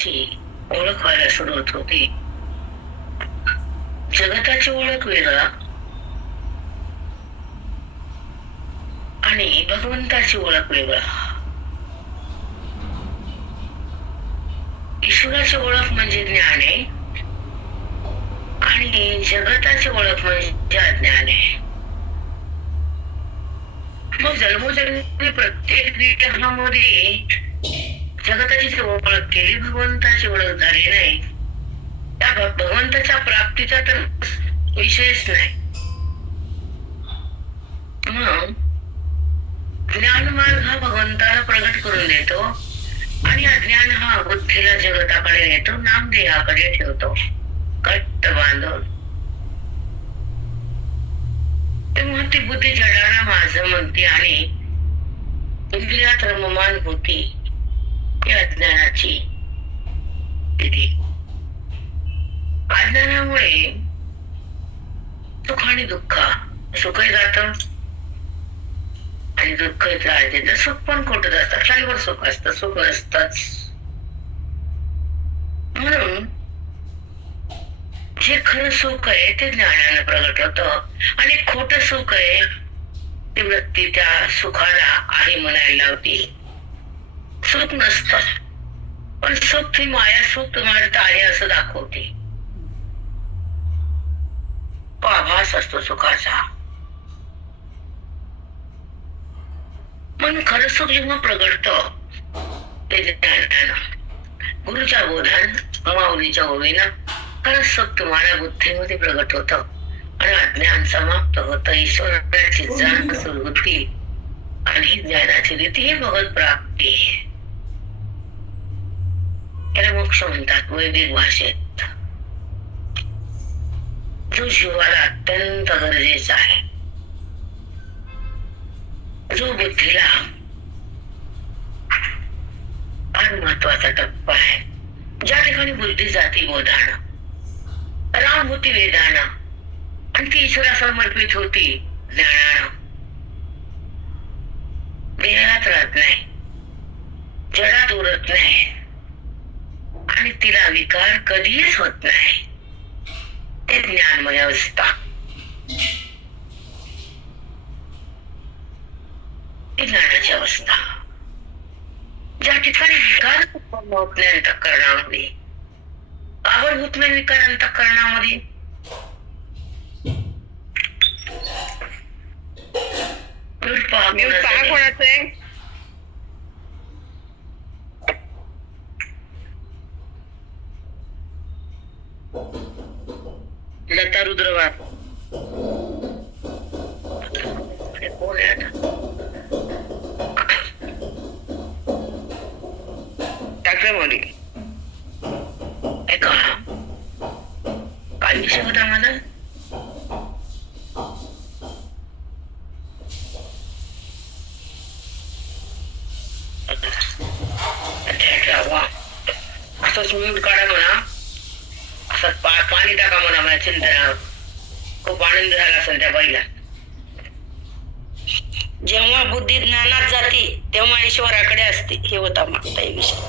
जगताची ओळख व्हायला सुरुवात होती. जगताची ओळख वेगळा आणि भगवंताची ओळख वेगळा. ईश्वराची ओळख म्हणजे ज्ञान आहे आणि जगताची ओळख म्हणजे अज्ञान आहे. मग जन्मोजन्मी प्रत्येक देहामध्ये जगताची ओळख केली, भगवंताची ओळख झाली नाही, त्या भगवंताच्या प्राप्तीचा तर विषयच नाही. मग ज्ञानमार्ग हा भगवंताला प्रगट करून देतो आणि अज्ञान हा बुद्धीला जगताकडे नेतो, नामदेहाकडे ठेवतो घट्ट बांधून. तेव्हा ती बुद्धी जडाला माझं म्हणते आणि इंद्रियात रममान होती. ती अज्ञानाची स्थिती. अज्ञानामुळे सुख आणि दुःख, सुखही जात आणि दुःख राहते. तर सुख पण कुठं असतं, क्षणभर सुख असतं, सुख नसतंच. म्हणून जे खरं सुख आहे ते ज्ञानानं प्रगट होतं आणि खोटं सुख आहे ती वृत्ती त्या सुखाला आहे म्हणायला लावती. सुख नसतं, पण सुख ती माया सुख तुम्हाला आहे असं दाखवते. तो आभास असतो सुखाचा. म्हणून खरं सुख जेव्हा प्रगटतं ते ज्ञानानं, गुरुच्या बोधान, माऊलीच्या ओवीनं खरं सुख तुम्हाला बुद्धीमध्ये प्रगट होतं आणि अज्ञान समाप्त होतं. ईश्वराची जाण सुरू होती आणि ज्ञानाची रीती ही भगवत प्राप्ती. याला मोक्ष म्हणतात वैदिक भाषेत. जो जीवाला अत्यंत गरजेचा आहे, जो बुद्धीला फार महत्वाचा टप्पा आहे. ज्या ठिकाणी बुद्धी जाती बोधानं, राम होती वेदानं आणि ती ईश्वरा समर्पित होती ज्ञानानं. देहात राहत नाही, जडात उरत नाही आणि तिला विकार कधीच होत नाही. ते ज्ञानमय अवस्था. ती ज्ञानाची अवस्था. ज्या ठिकाणी विकार होत नाही अंतःकरणामध्ये, आवड होत नाही विकार अंतःकरणामध्ये, कोणाचं आहे? लता रुद्रवार कोण आहे आता? टाकलं मौली. ऐका, काय विषय होता मला? असंच म्यूट काढा म्हणा, असं पाणी टाका म्हणा माझ्या चिंतनावर. खूप आनंद झाला असेल त्या बाईला. जेव्हा बुद्धी ज्ञानात जाते तेव्हा ईश्वराकडे असते. हे होता मागचा विषय.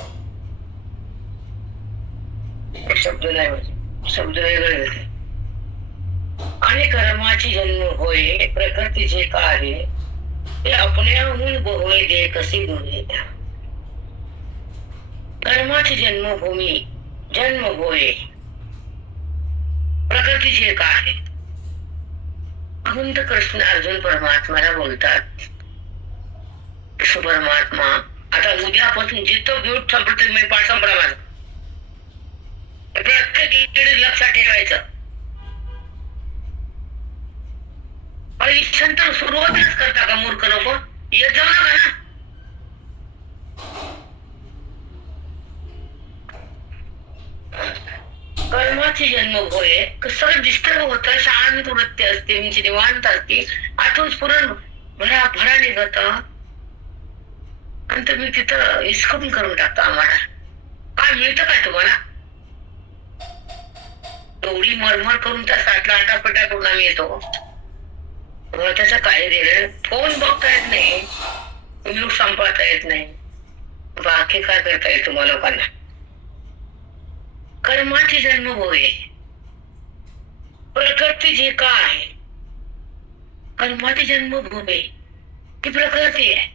शब्द नाही, शब्द वेगळे होते. आणि कर्माची जन्म होय प्रकृती जे का आहे ते आपल्याहून होय दे कशी दोन्ही. कर्माची जन्मभूमी जन्म होय प्रकृती जे का आहे. भगवंत कृष्ण अर्जुन परमात्माला बोलतात, परमात्मा आता उद्यापासून जिथं घेऊन संपलं मी पाठ संपला माझा. प्रत्येक लक्षात ठेवायचं. तर सुरुवातच करता का मूर्ख लोक? येत जाऊ नका ना. कर्माची जन्म होय कसं डिस्टर्ब होत, शांत वृत्ती असते, म्हणजे निवांत असते, आठवण पुरण भरा निघत आणि तुम्ही तिथं विस्कून करून टाकता. आम्हाला काय मिळतं काय तुम्हाला? एवढी मरमर करून त्या साठला आटापटा करून आम्ही येतो. त्याचं काय दिलं? फोन बघता येत नाही, म्यूट संपवता येत नाही, बाकी काय करता येईल तुम्हाला लोकांना? कर्माची जन्मभूमी आहे. प्रकृती जे का आहे कर्माची जन्मभूमी ती प्रकृती आहे.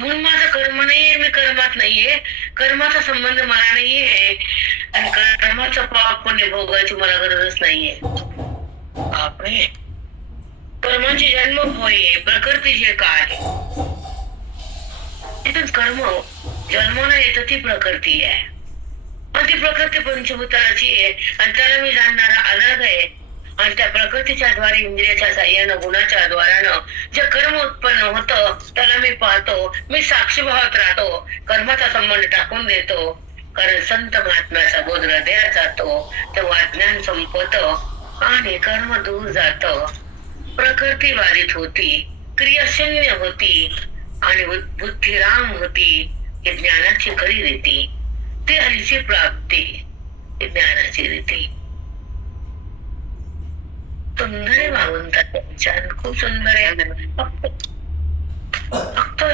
म्हणून माझं कर्म नाहीये, मी कर्मात नाहीये, कर्माचा संबंध मला नाहीये आणि कर्माचं पाप पुण्य भोगायची मला गरजच नाहीये. बापरे, कर्माची जन्मभूमी आहे, प्रकृती जे का आहे तिथून कर्म जन्माला येतं ती प्रकृती आहे. आणि ती प्रकृती पंचभूताची आहे आणि त्याला मी जाणणारा अलग आहे. आणि त्या प्रकृतीच्या द्वारे इंद्रियाच्या साह्यानं गुणाच्या द्वारानं जे कर्म उत्पन्न होतं त्याला मी पाहतो, मी साक्षीभावात राहतो, कर्माचा संबंध टाकून देतो. कारण संत महात्म्याचा बोध हृदयात जातो तेव्हा ज्ञान संपत आणि कर्म दूर जात. प्रकृती बाधित होती, क्रिया शून्य होती आणि बुद्धी राम होती. हे ज्ञानाची खरी रीती, ती हरीची प्राप्ती, ही ज्ञानाची रीती. सुंदर आहे भावंता, खूप सुंदर आहे. फक्त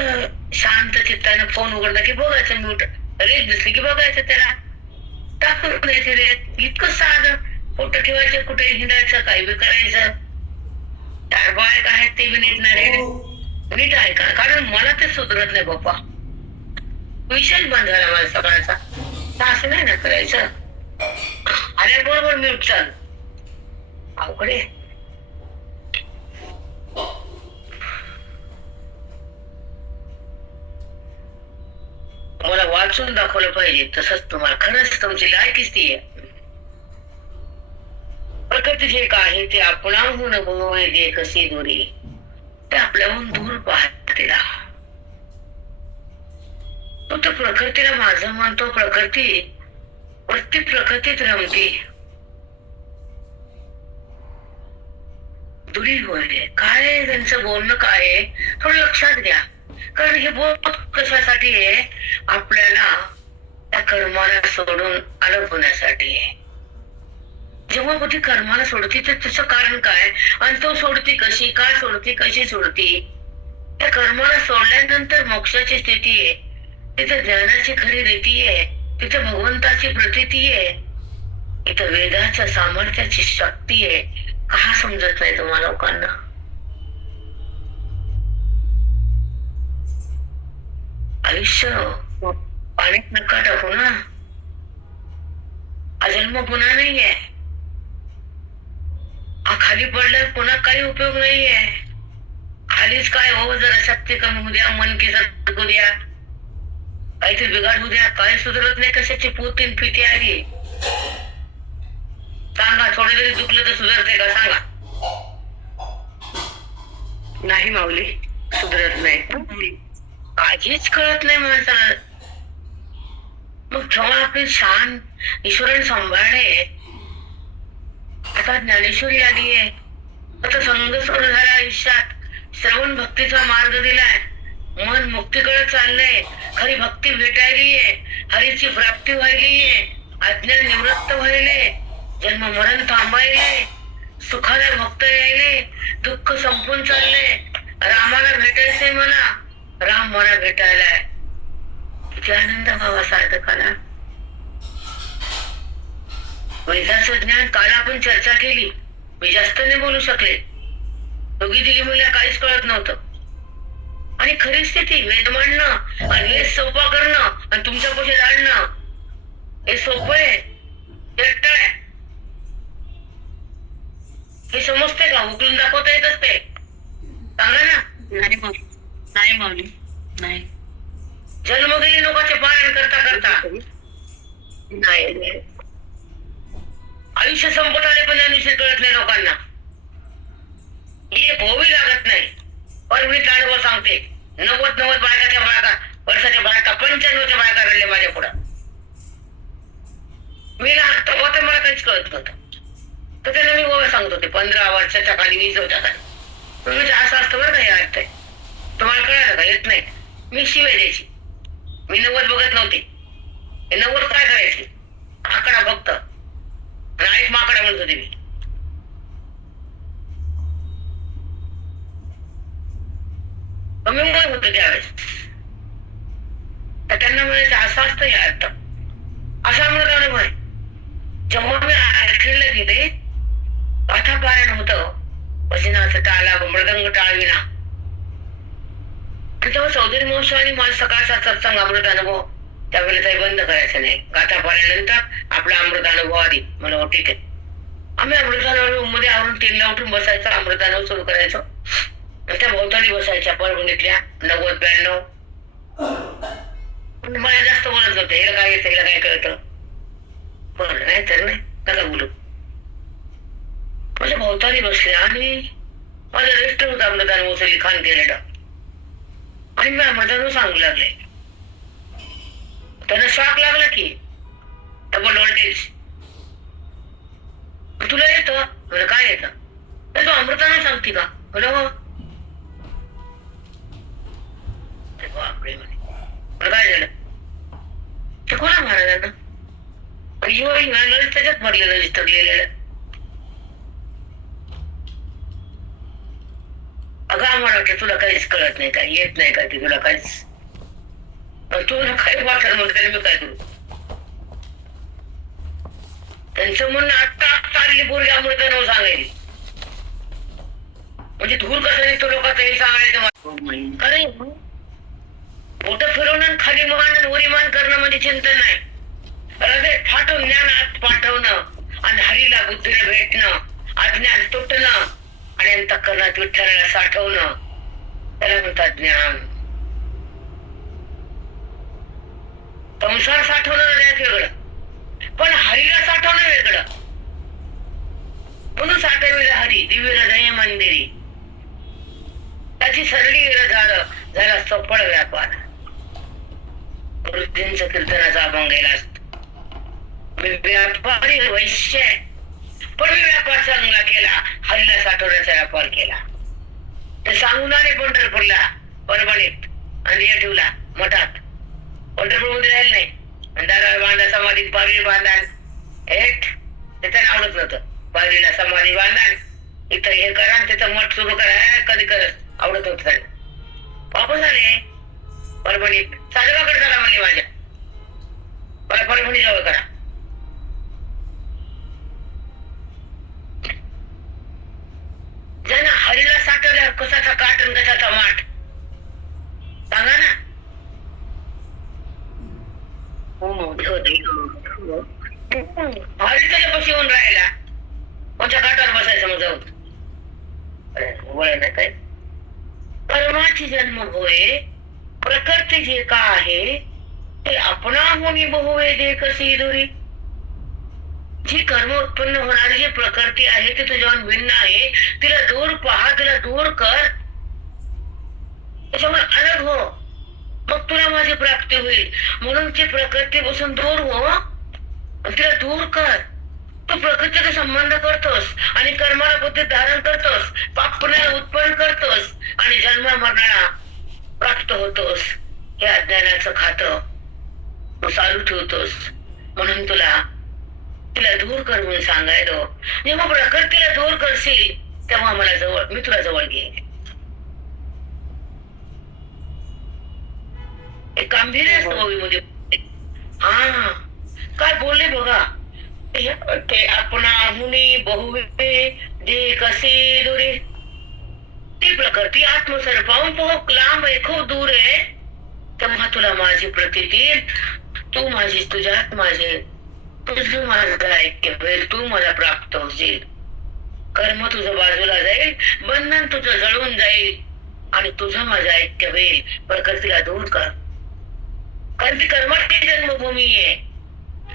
शांत चित्तानं फोन उघडला की बघायचं, म्यूट रेट दिसली की बघायचं, त्याला टाकून द्यायचे रेट. इतकं साधं. फोटो ठेवायचं, कुठे हिंडायचं, काही बी करायचं. 4 बायक आहेत ते बी नीट आहे का? कारण मला ते सुधरत नाही बाप्पा. विषय बंद झाला मला सगळ्याचा. असं नाही ना करायचं. आल्याबरोबर म्यूट चालू. अवघडे. मला वाचून दाखवलं पाहिजे तसंच तुम्हाला. खरंच तुमची लायकीच ती आहे. प्रकृती जे का आहे ते आपणाहून भोवले कशी दुरी, ते आपल्याहून दूर पाहतेला. तो तर प्रकृतीला माझं म्हणतो. प्रकृती प्रत्येक प्रकृतीत रमते. दुरी होईल. काय त्यांचं बोलणं काय आहे थोडं लक्षात घ्या. कारण हे बोल कशासाठी आहे? आपल्याला त्या कर्माला सोडून अलग होण्यासाठी आहे. जेव्हा बुद्धी कर्माला सोडते तर त्याचं कारण काय आणि तो सोडते कशी, का सोडते, कशी सोडते? त्या कर्माला सोडल्यानंतर मोक्षाची स्थिती आहे. तिथे ज्ञानाची खरी रीती आहे. तिथे भगवंताची प्रतीती आहे. इथं वेदाच्या सामर्थ्याची शक्ती आहे. का समजत नाही तुम्हा लोकांना? आयुष्य पाण्यात नका टाकू ना. हा जन्म पुन्हा नाहीये. हा खाली पडल्यावर पुन्हा काही उपयोग नाहीये. खालीच काय हो, जरा शक्ती कमी होऊ द्या, मन की करू द्या, काहीतरी बिघाड होऊ द्या. काय सुधारत नाही. कशाची पोतीन फिती आली सांगा. थोडं जरी दुखलं तर सुधारते का सांगा? नाही माऊली, सुधरत नाही. काहीच कळत नाही माणसाला. मग जेव्हा आपली शान ईश्वराने सांभाळले. आता ज्ञानेश्वरी आली आहे. आता संघ सोडून झाला आयुष्यात. श्रवण भक्तीचा मार्ग दिलाय. मन मुक्तीकडे चाललंय. खरी भक्ती भेटायलीये. हरीची प्राप्ती व्हायलीये. अज्ञान निवृत्त व्हायले. जन्म मरण थांबायले. सुखाला भक्त यायले. दुःख संपून चालले. रामाला भेटायचंय मला. राम मला भेटायलाय. किती आनंद व्हावा साधकाला. वेदाचं ज्ञान काल आपण चर्चा केली. मी जास्त नाही बोलू शकले. दोघी तिघी मुलीला काहीच कळत नव्हतं. आणि खरी स्थिती वेद मांडणं आणि वेद सोपा करणं आणि तुमच्या पुढे जाणणं हे सोपं आहे. एकटं आहे. हे समजते का? उकलून दाखवता येत असते? सांगा ना. नाही माऊली, नाही. जन्म गेली लोकांचे पारायण करता करता. नाही. आयुष्य संपत आले पण ज्ञानेश्वरी कळत नाही लोकांना. एक होवी लागत नाही. पण मी अनुभव सांगते. 90 बायकाच्या बायका, वर्षाच्या बायका, 95च्या बायका रडले माझ्या पुढं. मी लहान तेव्हा तर मला काहीच कळत नव्हतं. तर त्यांना मी गोव्या सांगत होते 15 वर्षाच्या खाली, 20 वर्षाच्या खाली. तुम्ही असं असतं बरं काही अर्थ आहे. तुम्हाला कळालं का? येत नाही. मी शिवाय द्यायची. मी 90 बघत नव्हते. 90 काय करायची? आकडा फक्त. राईट माकडा म्हणत होते मी. कमी वय होतं त्यावेळेस. तर त्यांना म्हणायचं असं असतं या अर्थ. असा अमृत अनुभव आहे. जेव्हा मी ऐकलेलं गेले कथा पारायण होतं भजनाचं टाळा मृदंग टाळविना, तेव्हा चौधरी महोत्सवाने माझा सकाळचा सत्संग अमृत अनुभव त्यावेळेला काही बंद करायचं नाही. गाथा पाल्यानंतर आपला अमृत अनुभव आधी मला हो ठीक आहे. आम्ही अमृतानुभव मध्ये आवरून 3ला उठून बसायचं, अमृतानुभव सुरू करायचो. त्या भोवताली बसायच्या परभणीतल्या 90-92. मला जास्त बोलत नव्हतं, हिला काय येतं हिला काय कळतं, बरं नाही तर नाही नका बोलू. माझ्या भोवताली बसल्या आणि माझं रेस्ट होतं अमृतानुभवचं लिखाण केलेलं आणि मी अमृतानुभव सांगू लागले. त्यांना शॉक लागला की डबल व्होल्टेज तुला येतं, मला काय येतं, तू अमृतानं सांगते का, मला हो. बापरे म्हणे, मला काय झालं, ते कोणा महाराजांना त्याच्यात भरलेलं रजिस्टर लिहिलेलं. अगं आम्हाला वाटतं तुला काहीच कळत नाही, काय येत नाही का, ते तुला काहीच, तुला काही वाटत म्हणते मी काय करू. त्यांचं म्हणणं आत्ता आलेली पोरगी अमृतानुभव सांगायली म्हणजे धूर कसं निघतो लोकांचं हे सांगायचं. अरे मोठं फिरवणं आणि खाली मान आणि वरी मान करणं म्हणजे चिंतन नाही. हृदय फाटून ज्ञान आत पाठवणं आणि हरीला बुद्धीला भेटणं, अज्ञान तुटणं आणि अंतःकरणात विठ्ठलाला साठवणं, त्याला म्हणतात ज्ञान. संसार साठवणं वेगळं, पण हरीला साठवणं वेगळं. म्हणून साठवलेलं हरी दिव्य हृदय मंदिरी, त्याची सरली झाला सफळ व्यापार. गुरुजींचं कीर्तनाचा अभंग गेला असतो. मी व्यापारी वैश्य आहे, पण मी व्यापार चांगला केला, हरीला साठवण्याचा व्यापार केला. ते सांगून आले पंढरपूरला, परभणीत आणि ठेवला मठात. पंढरपूर मध्ये राहिलं नाही, दारा बांधा समाधीत पायरी बांधाल हेट, ते त्यांना आवडत नव्हतं. पायरीला समाधी बांधाल इथं हे करा, त्याचं मठ सुरू करा, कधी करत आवडत होत त्यांना. वापस आले परभणीत, साडेबाकडे चला म्हणले माझ्या, मला परभणी जवळ करा. ज्यांना हरीला साठवल्यावर कसाचा काट आणि कशाचा माठ सांगा ना. हरी त्याच्यापाशी येऊन राहिला, कोणत्या काठावर बसायचं मग जाऊन वळ नाही काय. कर्माची जन्म होय प्रकृती जे का आहे ते आपणाहुनी बहुवेदे कशी दुरी. जी कर्म उत्पन्न होणारी जी प्रकृती आहे ती तुझ्याहून भिन्न आहे, तिला दूर पहा, तिला दूर कर, त्याच्यामुळे अलग हो, मग तुला माझी प्राप्ती होईल. म्हणून ती प्रकृती पासून दूर हो, तिला दूर कर. तू प्रकृतीचा संबंध करतोस आणि कर्माला बुद्धी धारण करतोस, पाप पुण्याला उत्पन्न करतोस आणि जन्म मरणाला प्राप्त होतोस. हे अज्ञानाचं खातं तू चालू ठेवतोस. म्हणून तिला दूर कर म्हणून सांगायलो. जेव्हा प्रकृतीला दूर करशील तेव्हा मी तुला जवळ घेईन. एक गांभीर्य असतं ओवीमध्ये. हा काय बोलले बघा, ते आपणाहुनी बहुवेदे कसे दुरे. ती प्रकृती आत्मसर्पाहून खूप लांब आहे, खूप दूर आहे. तेव्हा तुला माझी प्रतीती, तू माझी तुझ्यात माझे, तुझं माझं ऐक्य होईल, तू मला प्राप्त होशील. कर्म तुझं बाजूला जाईल, बंधन तुझं जळून जाईल आणि तुझं माझं ऐक्य होईल. प्रकृतीला दूर कर, कारण ती कर्माची जन्मभूमी आहे.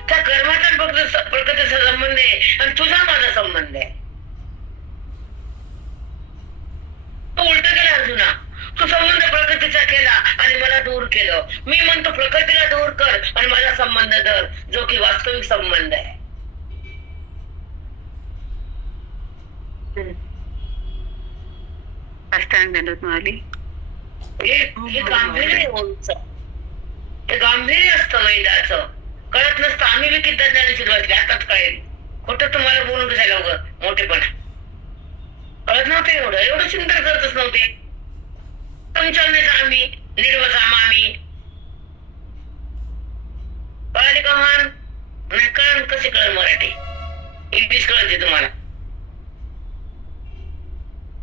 त्या कर्माचा फक्त प्रकृतीचा संबंध आहे आणि तुझा माझा संबंध आहे. तू उलट केला अर्जुना, तू संबंध प्रकृतीचा केला आणि मला दूर केलं. मी म्हणतो प्रकृतीला दूर कर आणि माझा संबंध धर, जो की वास्तविक संबंध आहे. हे गांभीर्य ओळीचं, हे गांभीर्य असतं वेदाचं. कळत नसतं. आम्ही बी किती ज्ञानाची वाचली, आताच कळेल. खोटं तुम्हाला बोलून कशाला उगं मोठेपणा. कळत नव्हतं एवढं चिंतन करतच नव्हते. तुमच्या आम्ही निर्वसाम आम्ही कळाले का मान नाही कळण, कसे कळण मराठी? इंग्लिश कळते तुम्हाला?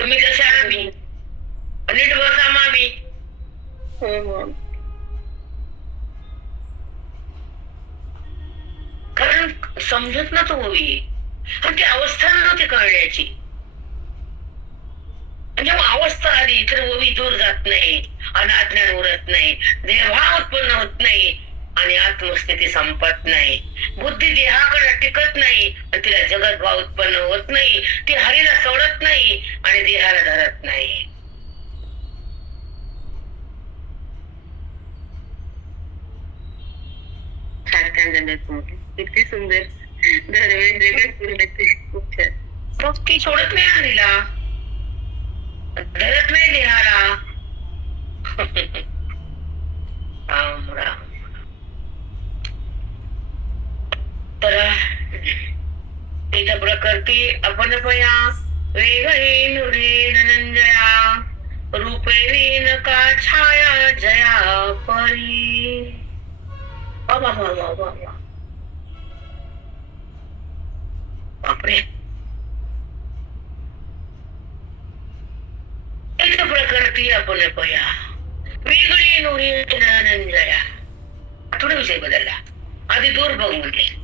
तुम्ही कसे आम्ही नीट बसा मामी. कारण समजत ना तो ओवी, आणि ती अवस्था नव्हती कळण्याची. जेव्हा अवस्था आली तर ओवी दूर जात नाही, अनाज्ञान उरत नाही, देहभाव उत्पन्न होत नाही आणि आत्मस्थिती संपत नाही. बुद्धी देहाकडे टिकत नाही आणि तिला जगत भाव उत्पन्न होत नाही. ती हरीला सोडत नाही आणि देहाला धरत नाही. किती सुंदर. दरवेळेस वेगळंच खूप छान. मग ती सोडत नाही हरीला, धरत नाही देहाला. राम राम. तर इथं प्रकृती आपण पया वेगळी नुरी धनंजया रूपे विन का छाया जया परी. वा वा वा वा वा वा. बापरे. एक प्रकृती आपण पया वेगळी नुरी धनंजया. थोडा विषय बदलला. आधी दूर बघून घे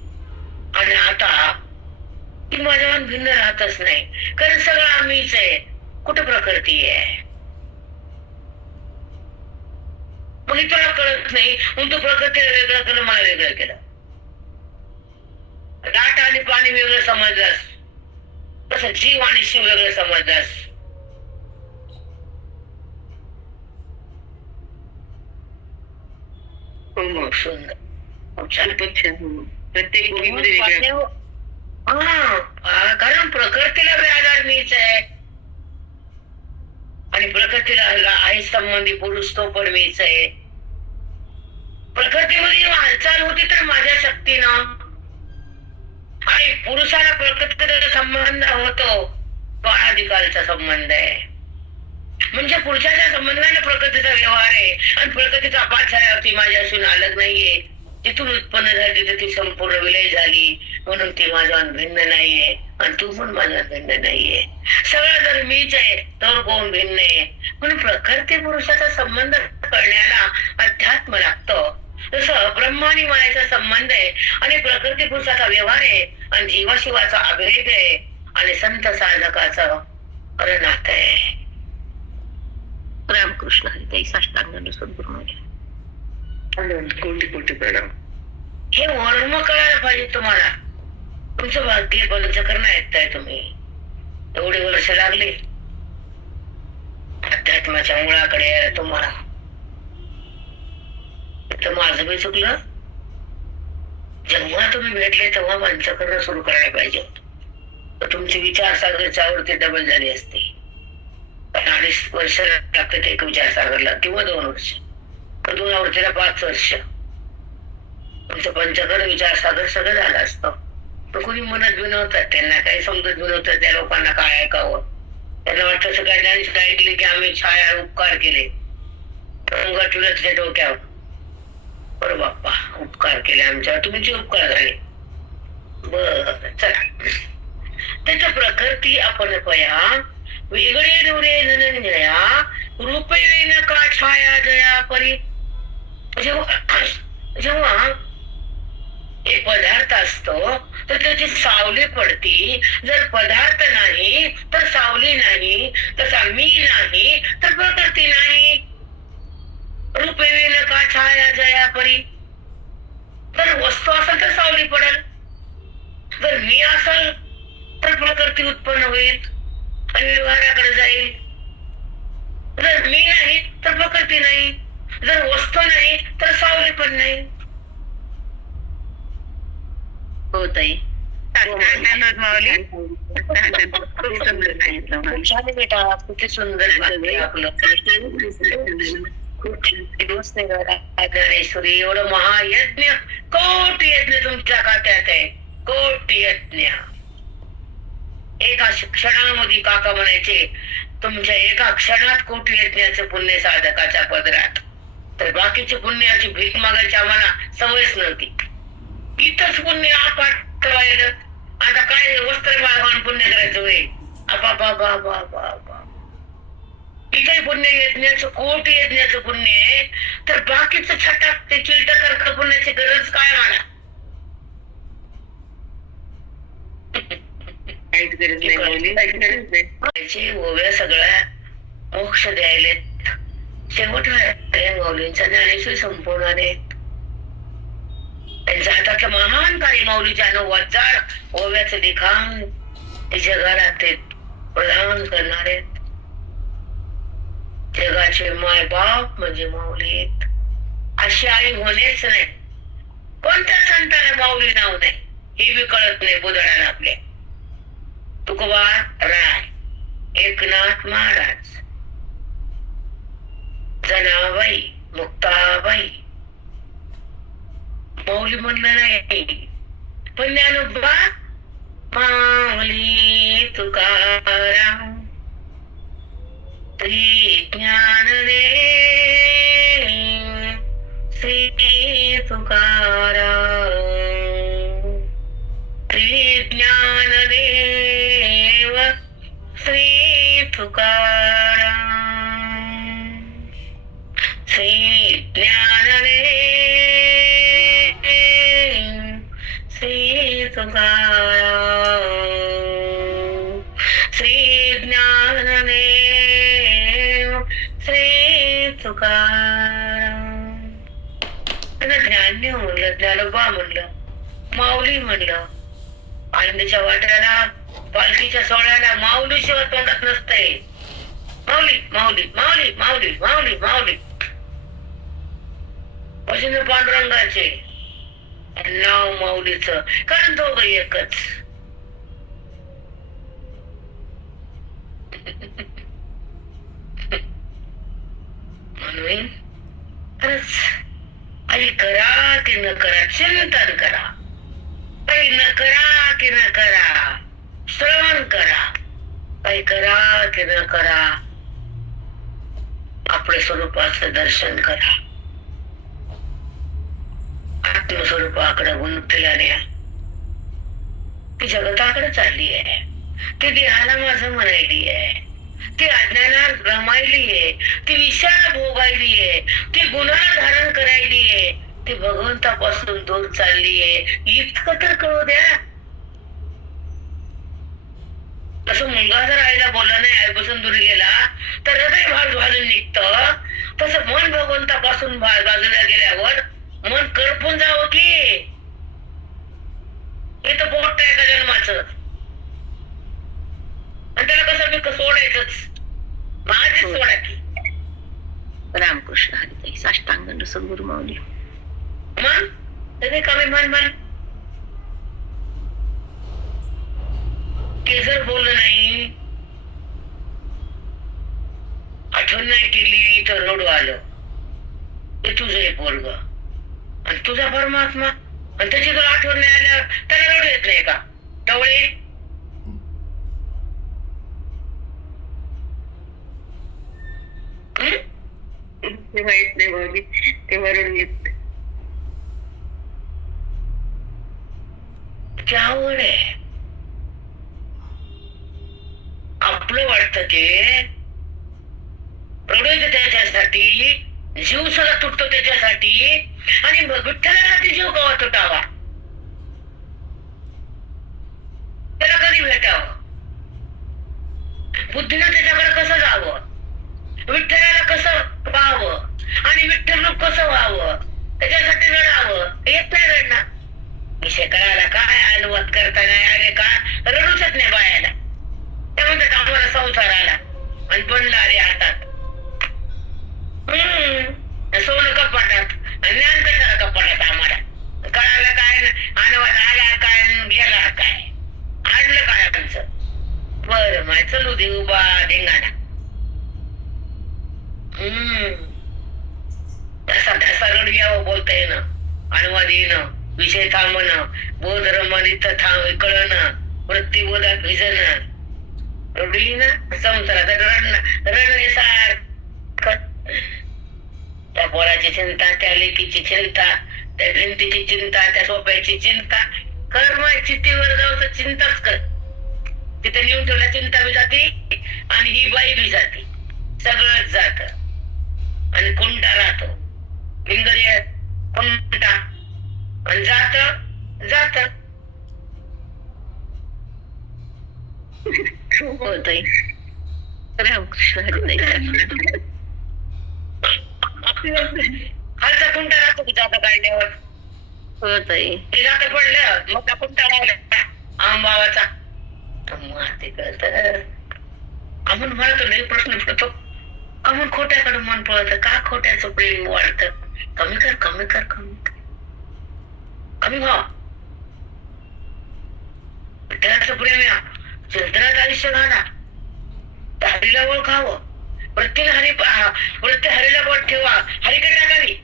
आणि आता ती माझ्या भिन्न राहतच नाही, कारण सगळं आम्हीच आहे. कुठे प्रकृती आहे? मग तुला कळत नाही म्हणून तू प्रकृतीला वेगळं केलं, मला वेगळं केलं. लाट आणि पाणी वेगळं समजलास, तसं जीव आणि शिव वेगळं समजलास. सुंदर. प्रत्येक गोष्टीमध्ये वेगळं. कारण प्रकृतीला आधार मीच आहे आणि प्रकृतीला आई संबंधी पुरुष तो पण मीच आहे. प्रकृतीमध्ये हालचाल होती तर माझ्या शक्तीनं, आणि पुरुषाला प्रकृतीचा संबंध होतो तो अनादिकालचा संबंध आहे. म्हणजे पुरुषाच्या संबंधाने प्रकृतीचा व्यवहार आहे आणि प्रकृतीचा अपाच्छाया ती माझ्यासून अलग नाहीये. तिथून उत्पन्न झाली तर ती संपूर्ण विलय झाली, म्हणून ती माझ्या भिन्न नाहीये आणि तू पण माझ्या भिन्न नाहीये. सगळं जर मीच आहे तर कोण भिन्न आहे? म्हणून प्रकृती पुरुषाचा संबंध कळण्याला अध्यात्म लागतो. जसं ब्रह्म आणि मायाचा संबंध आहे आणि प्रकृती पुरुषाचा व्यवहार आहे आणि जीवाशिवाचा अभेद आहे आणि संत साधकाचं नातं आहे. रामकृष्ण हरी. साष्टांग सद्गुरू माझ्या. कोटी कोटी प्रणाम. हे वर्म कळायला पाहिजे तुम्हाला. तुमचं भाग्य पंचकर्ण ऐकताय तुम्ही. एवढे वर्ष लागले अध्यात्माच्या मुळाकडे यायला तुम्हाला. तर माझं बी चुकलं. जेव्हा तुम्ही भेटले तेव्हा पंचकर्ण सुरू करायला पाहिजे होतं, तर तुमची विचारसागरच्या आवृत्ती डबल झाली असते. 2.5 वर्ष लागतात एक विचारसागरला किंवा 2 वर्ष, तर 2 आवृत्तीला 5 वर्ष. तुमचं पंचकर्ण विचारसागर सगळं झालं असतं. तर कोणी म्हणत विनवतात, त्यांना काही समजत विनवतात त्या लोकांना काय ऐकावं. त्यांना वाटतं सगळ्यांनी ऐकले की आम्ही छाया उपकार केले, तुझ्या डोक्यावर. बरं बाप्पा, उपकार केले आमच्यावर, तुमचे उपकार झाले. बर चला. त्याच्या प्रकृती आपण पया वेगळे डोरे धनंजया रूपे विन का छाया जया परी. जेव्हा एक पदार्थ असतो तर त्याची सावली पडती. जर पदार्थ नाही तर सावली नाही, तसा मी नाही तर प्रकृती नाही. रूपे विन का छाया जया परी. जर वस्तू असेल तर सावली पडेल, जर मी असेल तर प्रकृती उत्पन्न होईल आणि व्यवहाराकडे जाईल. जर मी नाही तर प्रकृती नाही, जर वस्तू नाही तर सावली पण नाही. हो ताई. बेटा किती सुंदर आपलं. एवढं महायज्ञ, कोटी यज्ञ तुमच्या खात्यात आहे. कोटी यज्ञ. एका क्षणामध्ये काका म्हणायचे तुमच्या एका क्षणात कोटी यज्ञाचं पुण्य साधकाच्या पदरात. तर बाकीची पुण्याची भीक मागायची आम्हाला सवयच नव्हती. इथंच पुण्य अपाट राहिलं. आता काय वस्त्र मागवून पुण्य करायचं वय इथे पुण्य यज्ञाचं कोटी यज्ञाचं पुण्य आहे, तर बाकीचं छटाक ते चिलट करक पुण्याची गरज काय मला? काहीच गरज नाही माऊली, काहीच गरज नाही. ओव्या सगळ्या मोक्ष द्यायलेत. शेवट माऊलींचा ज्ञानेश्वरी संपवणार आहेत. त्यांच्या हातातलं महान कार्य माऊलीच्या 9,000 ओव्याचं लिखाण ते जगाला ते प्रदान करणार आहेत. जगाचे माय बाप म्हणजे माऊली आहेत. अशी आई होणेच नाही. कोणत्या संताला माऊली नाव नाही हे बी कळत नाही बुधळाला आपल्या. तुकोबा राय, एकनाथ महाराज, जनाबाई, मुक्ताबाई, माऊली म्हणलं नाही. पण ज्ञानोबा माऊली तुकाराम श्री ज्ञानदेव श्री तुकाराम श्री ज्ञानदेव श्री तुकाराम श्री ज्ञानदेव श्री तुकाराम श्री ज्ञानदेव श्री तुकाराम. त्यांना ज्ञानी म्हणलं, ज्ञानोबा म्हणलं, माऊली म्हणलं. आनंदीच्या वाट्याला पालखीच्या सोहळ्याला माऊली शिवाय तोंडात नसतंय. माऊली माऊली माऊली माऊली माऊली माऊली. भजन पांडुरंगाचे नाव माऊलीचं, कारण दोघं एकच. म्हणून खरंच आई करा की न करा चिंतन करा. काही न करा की न करा श्रवण करा. काही करा की न करा आपल्या स्वरूपाचं दर्शन करा. आत्मस्वरूपाकडे गुंतल्याने ती जगताकडे चालली आहे. ती देहाला माझं म्हणायली आहे. ती अज्ञानात रमायली आहे. ती विषयाला भोगायली आहे. ती गुन्हा धारण करायली आहे. ती भगवंतापासून दूर चालली आहे. इतकं तर कळू द्या. असं मुलगा जर आईला बोलला नाही, आईपासून दूर गेला तर हृदय भाजून निघतं. तसं मन भगवंतापासून बाजूला गेल्यावर मन करपून जावं की. हे तर पोट आहे का जन्माचं, आणि त्याला कसं मी सोडायचंच. माझी सोडा की. रामकृष्ण हरी. साष्टांग सद्गुरु माऊली. मन ते कमी मन ते जर बोललं नाही, आठवण नाही केली तर रडू आलं. ते तुझं हे पोरग आणि तुझा परमात्मा, आणि त्याची जर आठवण नाही आल्यावर त्याला रडू येत नाही का? टवळे ते माहित नाही माऊली, ते मरून येत. आवड आहे. आपलं वाटतं ते रडू त्याच्यासाठी, जीव सगळा तुटतो त्याच्यासाठी, आणि विठ्ठलाला ते जीव कवा तुटावा, त्याला कधी भेटावं, बुद्धीनं त्याच्याकडे कसं जावं, विठ्ठलाला कसं पाहावं आणि विठ्ठल रूप कसं व्हावं, त्याच्यासाठी रडावं. येत नाही रडणं. विषय कळाला काय? अनुवाद करता नाही आले का? रडूच नाही बायाला. त्या म्हणतात आम्हाला संसार आला आणि बनला आले हातात. सोनं कपाटात आणि ज्ञान कशाला कपाटात? आम्हाला कळालं काय? अनुवाद आला काय गेला काय? आणलं काय आमचं? बरं माय चलू दे उभा धिंगाणा. तसा रड यावं बोलता येणं, अनुवाद येणं, विषय थांबणं, बोध रमणीत कळणं, वृत्तीबोधात भिजणं. रडली ना संसारात रडणे सारखं. त्या पोराची चिंता, त्या लेकीची चिंता, त्या भिंतीची चिंता, त्या सोप्याची चिंता, कर्म चित्तीवर जाऊ तर चिंताच कर. तिथे नेऊन ठेवल्या चिंता बी जाते आणि ही बाई बी जाते, सगळंच जात आणि कुंटा राहतो. इंद्रिय कुंटा आणि जात जात. होतंय. रामकृष्ण हरी ताई. खालचा कुंटा राहतो की जाता काढल्यावर, होतंय. ते जात पडलं मग त्या कुंटा राहिला आंबावाचा. ते कळत आपण मला तर लई प्रश्न पडतो, आपण खोट्याकडे मन पळत का? खोट्याचं प्रेम वाढत. कमी कर कमी कर कमी कर, कमी व्हा. विठ्ठलाचं प्रेम या चिंतनात आयुष्य घाला, त्या हरीला ओळखावं, प्रत्येक हरीला बोट ठेवा, हरीकडे टाकावी,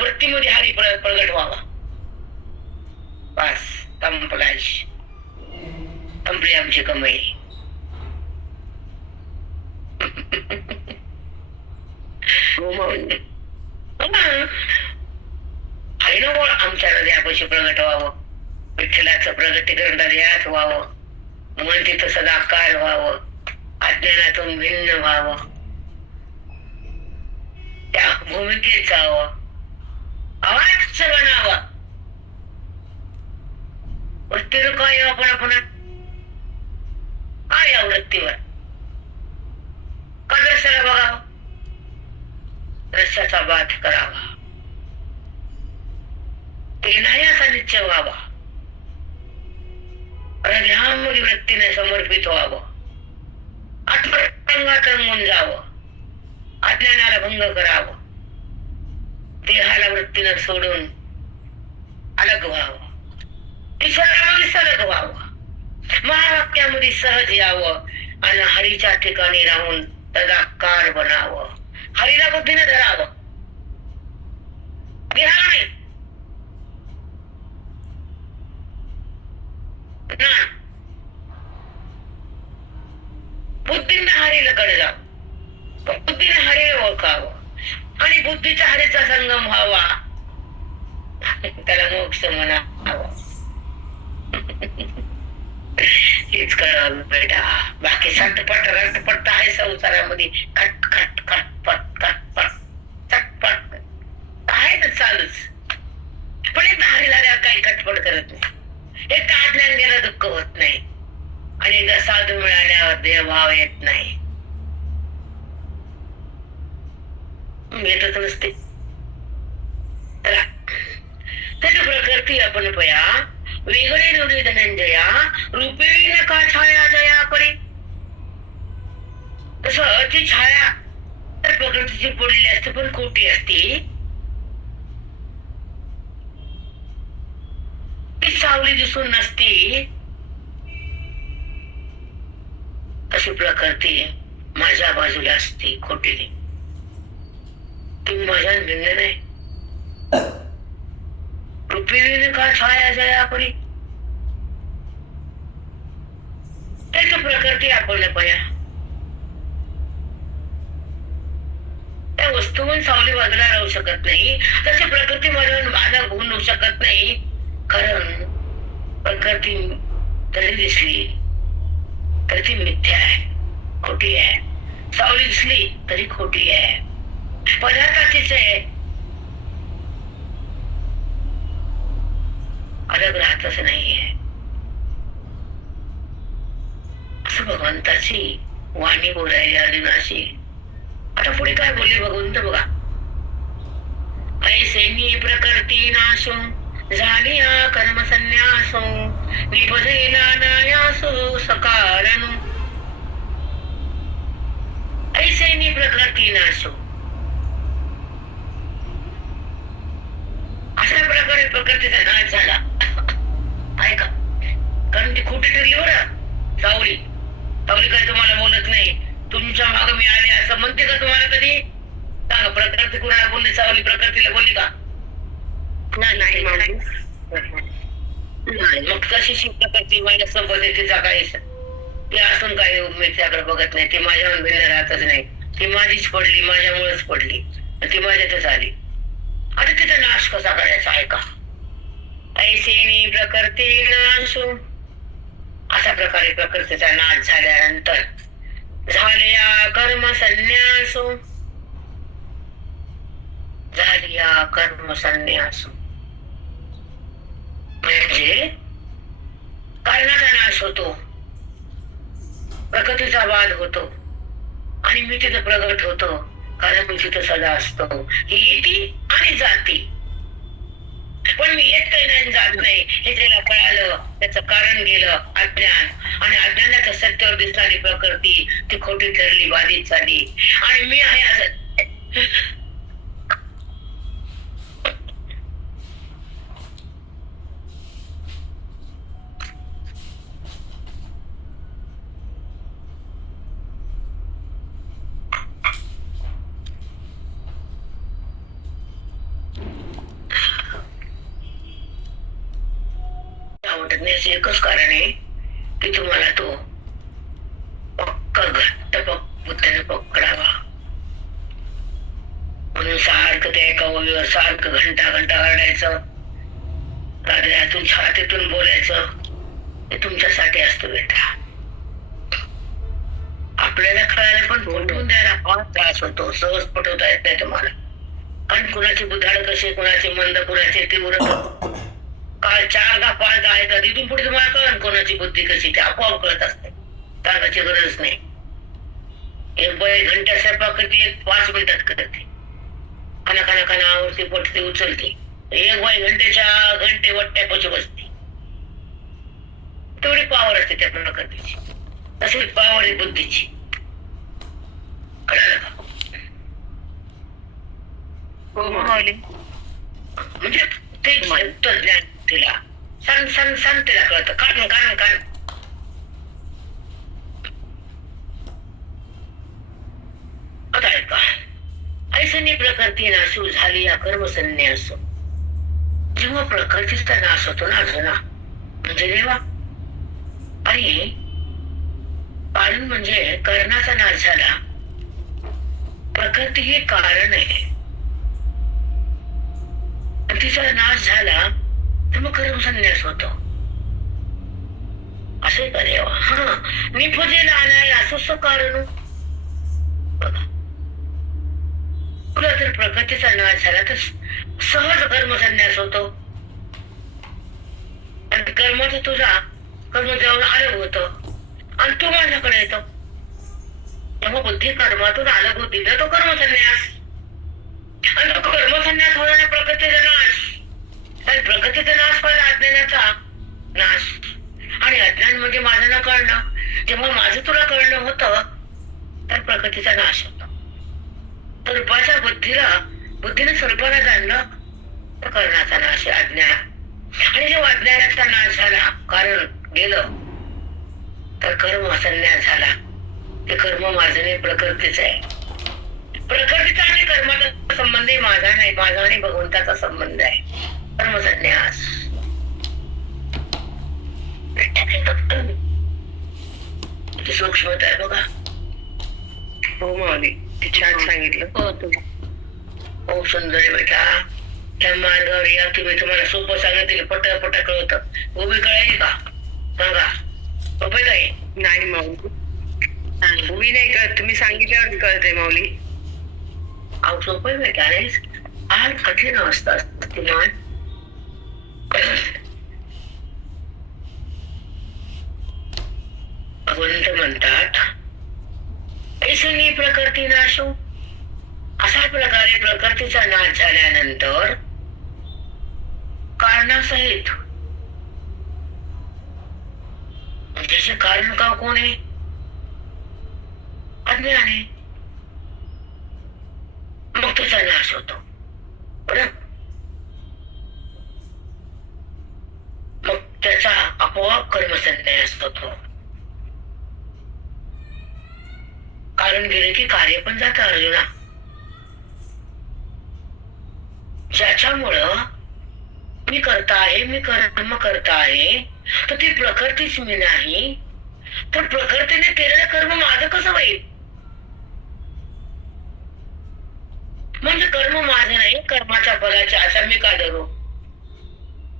वृत्तीमध्ये हरी प्रगट व्हावा. बस संपलं आयुष्य, संपली आमची कमाई. हरिनं आमच्या हृदयापाशी प्रगट व्हावं, विठ्ठलाचं प्रगटीकरण हृदयात व्हावं, मन तिथं सदाकार व्हावं, अज्ञानातून भिन्न व्हावं, त्या भूमिकेत जावं, आवाज बनावा. वृत्तीवर काय आपण काय या वृत्तीवर का रस्त्याला बघावं, रस्त्याचा बात करावा, ते नाही असा निश्चय व्हावा, हृदयामध्ये वृत्तीने समर्पित व्हावं, आत्मरंगात रंगून जावं, अज्ञानाला भंग करावं, देहाला वृत्तीनं सोडून अलग व्हावं, ईश्वरामध्ये सलग व्हावं, महावाक्यामध्ये सहज यावं आणि हरीच्या ठिकाणी राहून तदाकार बनावं, हरीला बुद्धीने धरावं, देहाला नाही, बुद्धीने हरीला कडे जावं, बुद्धीने हरीला ओळखावं आणि बुद्धीचा हरीचा संगम व्हावा, त्याला मोक्ष म्हणावा. हेच करावं बेटा. बाकी सटपट रटपट आहे संसारामध्ये, खटखट खटपट खटपट चटपट आहे ना चालूच. पण एक हरीला काही खटपट करत नाही, एक आज्ञान गेलं दुःख होत नाही आणि एकदा साधू मिळाल्यावर देवभाव येत नाही, येतच नसते. त्याची प्रकृती आपण पया वेगळे नवरी धनंजया रूपे नका छाया जया परी. तसं ती छाया तर प्रकृतीची पडलेली असते पण खोटी असते, ती सावली दिसून नसते. तशी प्रकृती माझ्या बाजूला असते खोटी, ती माझ्या भिन्न नाही. रूपे का छाया जया परी, त्याची प्रकृती आपण पया त्या वस्तूवर सावली बाजूला राहू शकत नाही, तशी प्रकृती माझा होऊ शकत नाही. कारण प्रकृती जरी दिसली तरी ती मिथ्या आहे, खोटी आहे. सावली दिसली तरी खोटी आहे, पदार्थाचीच आहे, अलग राहतच नाहीये. असं भगवंताची वाणी बोलायली अर्जुनाशी. आता पुढे काय बोलले भगवंत बघा. ऐसेनी प्रकृती नाशो झालिया कर्म संन्यासो निपजेला नायासो सकारणो. ऐसेनी प्रकृती नाशो, अशा प्रकारे प्रकृतीचा नाश झाला. ऐका, कारण ती खोटी ठरली बरं. सावली काय तुम्हाला बोलत नाही, तुमच्या मागे मी आले असं म्हणते का तुम्हाला कधी? सांगा, प्रकृती कुणाला बोलली? सावली प्रकृतीला बोलली का? नाही. मग कशी प्रकृती माझ्या संपत्तीचा काही ती असून काही मी त्याकडे बघत नाही, ती माझ्याहून भिन्न राहतच नाही, ती माझीच पडली, माझ्यामुळेच पडली, ती माझ्यातच आली. आता तिचा नाश कसा करायचा आहे का? ऐसेनी प्रकृती नाशो, अशा प्रकारे प्रकृतीचा नाश झाल्यानंतर झाल्या कर्म संन्यासो, झाल्या कर्म संन्यासो म्हणजे कारणाचा नाश होतो, प्रकृतीचा वाद होतो आणि मी तिथं प्रगट होतो. कारण मी तिथं सदा असतो. ही येती आणि जाती, पण मी येत नाही जात नाही हे ज्याला कळालं त्याचं कारण गेलं अज्ञान, आणि अज्ञानाच्या सत्यावर दिसणारी प्रकृती ती खोटी ठरली, बाधित झाली आणि मी आहे असं. आवडण्याचे एकच कारण आहे की तुम्हाला तो पक्का घट्ट बुद्धाने पकडावा. म्हणून सारखं त्या एका ओळीवर सारखं घंटा घंटा रडायचं, हृदयातून छातीतून बोलायचं. हे तुमच्यासाठी असतं बेटा. आपल्याला कळायला पण पटवून द्यायला फार त्रास होतो, सहज पटवता येत नाही तुम्हाला. कारण कुणाची बुधाड कशी, कुणाची मंद, कुणाची तीव्र, काल 4दा 5दा आहेत. तिथून पुढे तुम्हाला कळण कोणाची बुद्धी कशी, ते आपोआप कळत असते, सांगायची गरज नाही. एक बाई घंटा स्वयंपाक करते, 5 मिनिटात करते, खाना खाना खाना आवडते, पटते, उचलते. एक बाई घंटे वट्ट्यापाशी बसते. तेवढी पावर असते त्या प्रकृतीची, तशी पावर आहे बुद्धीची. कळालं का? हो माऊली. म्हणजे ते ज्ञान तिला सण तिला कळतं. कारण आता ऐका, ऐसनी प्रकृती नाशू झाली या कर्म संन्यास. जेव्हा प्रकृतीचा नाश होतो ना अर्जुना, म्हणजे देवा, आणि कारण म्हणजे कर्णाचा नाश झाला. प्रकृती हे कारण आहे, तिचा नाश झाला तर मग कर्म संन्यास होतो. असे का देवा? हा, मी पूजेला आलाय असं कारण. बघा, तुला जर प्रकृतीचा नाश झाला तर सहज कर्म संन्यास होतो, आणि कर्माचा तुझा कर्म जेव्हा अलग होत आणि तू माझ्याकडे येतो, तेव्हा बुद्धी कर्मातून अलग होती तो कर्म संन्यास. आणि तो कर्म संन्यास होणारा प्रकृतीचा नाश, आणि प्रकृतीचा नाश पण अज्ञानाचा नाश. आणि अज्ञान म्हणजे माझं न कळणं. जेव्हा माझं तुला कळणं होतं तर प्रकृतीचा नाश होतो. तर रूपाच्या बुद्धीने स्वरूपाला जाणलं तर कर्णाचा नाश आहे, अज्ञान. आणि जेव्हा अज्ञानाचा नाश झाला, कारण गेलं, तर कर्म संन्यास झाला. ते कर्म माझं नाही, प्रकृतीच आहे. प्रकृतीचा आणि कर्माचा संबंध माझा नाही, माझा आणि भगवंताचा संबंध आहे. कर्म संन्यास. किती सूक्ष्मता आहे बघा. हो माऊली, ते छान सांगितलं. खूप सुंदर आहे बेटा. त्या मार्गावर या तुम्ही, तुम्हाला सोपं सांगितलं, पट कळतं. उभी कळाली का सांगा? सोपं काय? नाही माऊली, उभी नाही कळत, तुम्ही सांगितल्यावर कळते माऊली. अहो सोपं बेटा, नाही आज कठीण अवस्था असते मान. भगवंत म्हणतात, ऐसनी प्रकृती नाशो. अशा प्रकारे प्रकृतीचा नाश झाल्यानंतर कारणासहित, ज्याचे कारण का कोण आहे? अज्ञान आहे. मग त्याचा नाश होतो. बरं, मग त्याचा आपोआप कर्मसन्यास होतो. कारण गेले की कार्य पण जातं अर्जुना. ज्याच्यामुळं मी करता आहे, मी कर्म करता आहे, तर ती प्रकृतीच मी नाही, तर प्रकृतीने केलेलं कर्म माझं कसं होईल? म्हणजे कर्म माझं नाही, कर्माच्या फलाची आशा मी का धरू?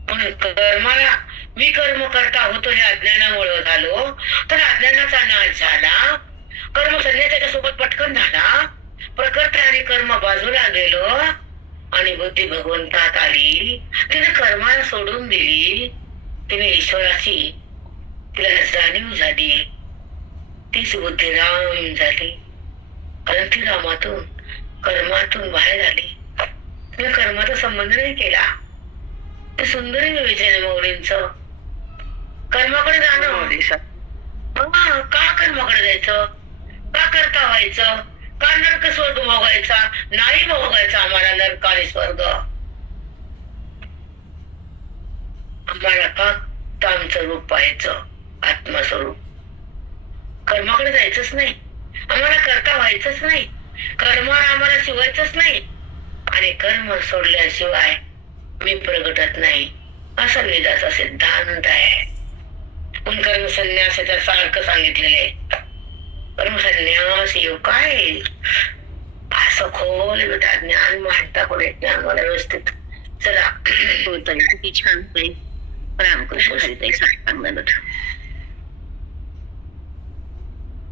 म्हणून कर्माला मी कर्म करता होतो हे अज्ञानामुळे झालो, तर अज्ञानाचा नाश झाला, कर्म संन्यासाच्या सोबत पटकन झाला, प्रकृती आणि कर्म बाजूला गेलो आणि बुद्धी भगवंतात आली. तिने कर्माला सोडून दिली, तिने ईश्वराची तिला जाणीव झाली, तीच बुद्धी राम झाली. कारण ती रामातून कर्मातून बाहेर आली, तिने कर्माचा संबंध नाही केला. ते सुंदरी विजय मौलींच कर्माकडे जाणं, का कर्माकडे जायचं, का करता व्हायचं, का नरक स्वर्ग भोगायचा नाही, भोगायचा आम्हाला नरक आणि स्वर्ग, आम्हाला फक्त आमचं रूप पाहायचं, आत्मस्वरूप. कर्माकडे जायचंच नाही, आम्हाला करता व्हायचंच नाही, कर्माला आम्हाला शिवायचंच नाही, आणि कर्म सोडल्याशिवाय मी प्रगटत नाही, असा वेदाचा सिद्धांत आहे. पण कर्म संन्यासाच्या सारखं सांगितलेले कर्मसन्यास योग काय असं खोल बेटा ज्ञान मांडता कोणी ज्ञान मला व्यवस्थित. चला किती छान ताई, रामकृष्ण हरिताई सांगणार.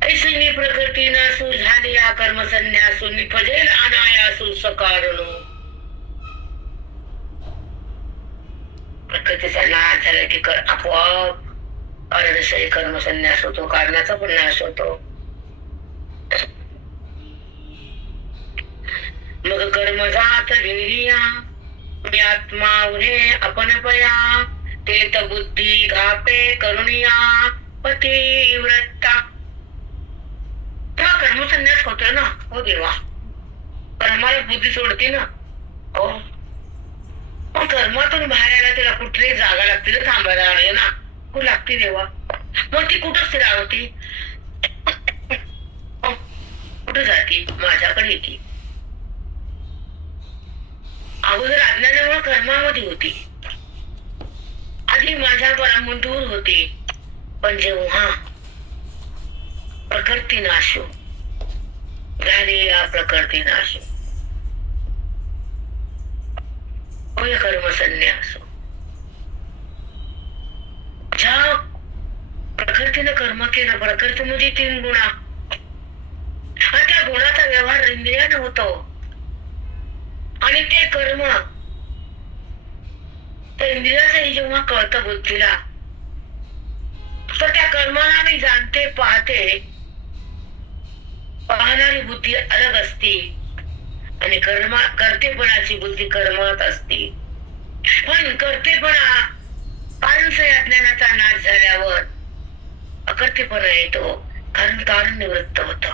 ऐशी प्रकृती नसू झाली या कर्म संन्यासू निपजेल अनायासू सकारणू. प्रकृतीचा नाश झाला की आपोआप कारणशय कर्म संन्यास होतो, कारणाचा पण नाश होतो. मग कर्म जात गेलिया मी आत्मा उरे आपण पया, ते तर बुद्धी घापे करुणिया पतिव्रता. तेव्हा कर्म संन्यास होतोय ना. हो देवा, कर्माला बुद्धी सोडते ना. हो, पण कर्मातून बाहेर यायला तिला कुठलीही जागा लागते ना, थांबायला लागले ना, कुठं लागते देवा. मग ती कुठं स्थिर होती, कुठं जाती, माझ्याकडे येते. अगोदर अज्ञानामुळे कर्मामध्ये होती, आधी माझ्या परामून दूर होती, पण जेव्हा प्रकृती नाशो झाली या प्रकृती नाशो होय कर्म संन्यास. ज्या प्रकृतीनं कर्म केलं, प्रकृतीमध्ये 3 गुणा, आणि त्या गुणाचा व्यवहार इंद्रियानं होतो, आणि ते कर्म त्या इंद्रियाचंही जेव्हा कळतं बुद्धीला, तर त्या कर्माला मी जाणते पाहते. पाहणारी बुद्धी अलग असते आणि कर्तेपणाची बुद्धी कर्मात असते. पण कर्तेपणा कारण अज्ञानाचा नाश झाल्यावर अकर्तेपणा येतो, कारण निवृत्त होत.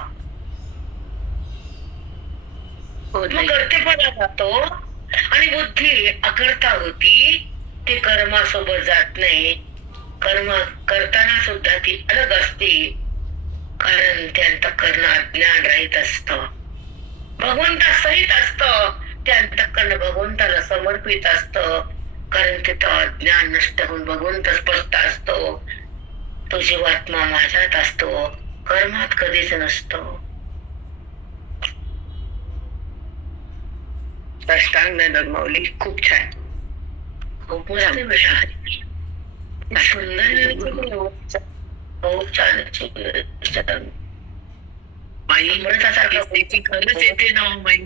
मग कर्तेपणा जातो आणि बुद्धी अकर्ता होती, ती कर्मासोबत जात नाही. कर्म करताना सुद्धा ती अलग असते, कारण ते अंतःकरण अज्ञान रहित असत, भगवंता सहित असत. ते अंतःकरण भगवंताला समर्पित असत, कारण तिथं अज्ञान नष्ट होऊन भगवंत स्पष्ट असतो. तो जीवात्मा माझ्यात असतो, कर्मात कधीच नसतो. अष्टांग माऊली खूप छान, खूप मस्त सुंदर, खूप छान. खरंच येते ना बाई,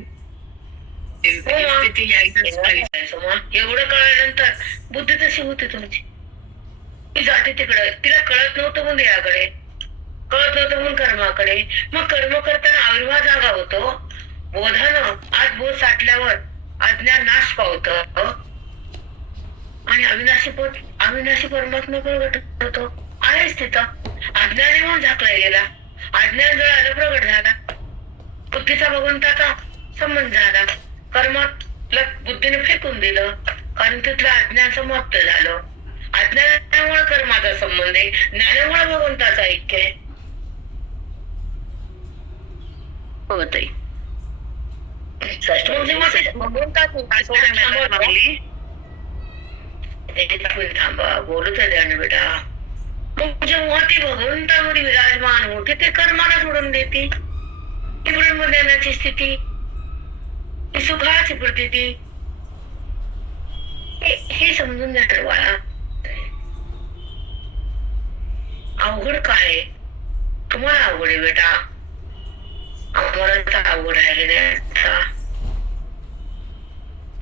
एवढं कळल्यानंतर बुद्धी तशी होती तुमची. ती जाते तिकडे, तिला कळत नव्हतं म्हणून याकडे, कळत नव्हतं म्हणून कर्माकडे. मग कर्म करताना आविर्भाव जागा होतो, बोधानं आज बोध साठल्यावर अज्ञान नाश पावत आणि अविनाशी परमात्मा प्रगट होतो. आहेच तिथं. अज्ञाने म्हणून झाकला गेला, अज्ञान जर आलं प्रगट झाला, बुद्धीचा भगवंताचा संबंध झाला, कर्मात बुद्धीने फेकून दिलं, कारण तिथलं अज्ञान समाप्त झालं. अज्ञानामुळे कर्माचा संबंध आहे, ज्ञानामुळे भगवंताचा ऐक्य आहे. होत आहे. थांबा, बोलत आहे बेटा. मग जेव्हा ती भगवंतावर विराजमान होते, ते कर्माला सोडून देते. ती ब्रह्मज्ञानाची स्थिती ही सुखाची प्रतीती. हे समजून घ्या बाळा. अवघड काय? तुम्हाला अवघड आहे बेटा, आम्हाला तर अवघड आहे रे.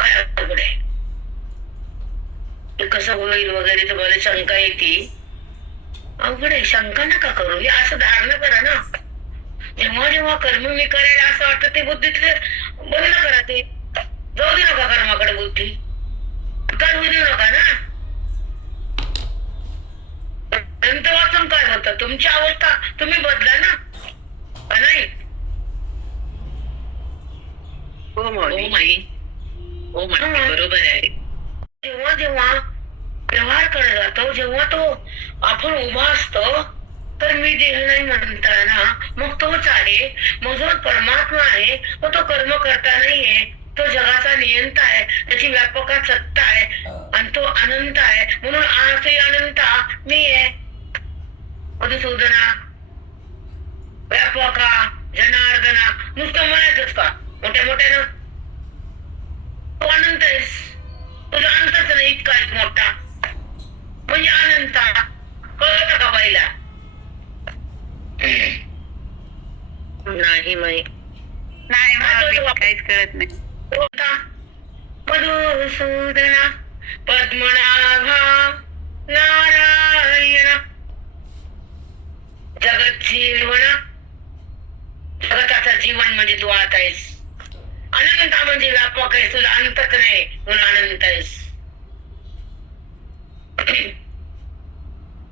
काय अवघड आहे? ते कसं होईल वगैरे तर मला शंका येते. अवघड आहे, शंका नका करू. हे असं धारणा करा ना, जेव्हा जेव्हा कर्म मी करायला असं वाटतं ते बुद्धीतले बंद करा. ते जाऊ दे नका कर्माकडे बुद्धी, करू देऊ नका ना. ग्रंथ वाचून काय होतं? तुमची अवस्था तुम्ही बदला ना, का नाही? हो माऊली. हो माई, बरोबर आहे. जेव्हा जेव्हा व्यवहार करत जातो, जेव्हा तो आपण उभा असतो, तर मी देह नाही म्हणताना मग तोच आहे. मग जो परमात्मा आहे तो कर्म करता नाहीये, तो जगाचा नियंता आहे, त्याची व्यापका सत्ता आहे आणि तो अनंत आहे. म्हणून आजही अनंता मी आहे. मधुसूदना, व्यापका, जनार्दना नुसतं म्हणायचंच का मोठ्या मोठ्यानं? तू अनंत आहेस, तुझा अंतच नाही इतका मोठा, म्हणजे अनंता. कळत का बाईला? नाही माई, नाही माऊली, काहीच कळत नाही. मधुसूदना पद्मनाभा नारायण जगत जीवन. जगताचा जीवन म्हणजे तू आता आहेस. अनंता म्हणजे व्यापक आहे, तुला अंतच नाही म्हणून अनंत आहेस.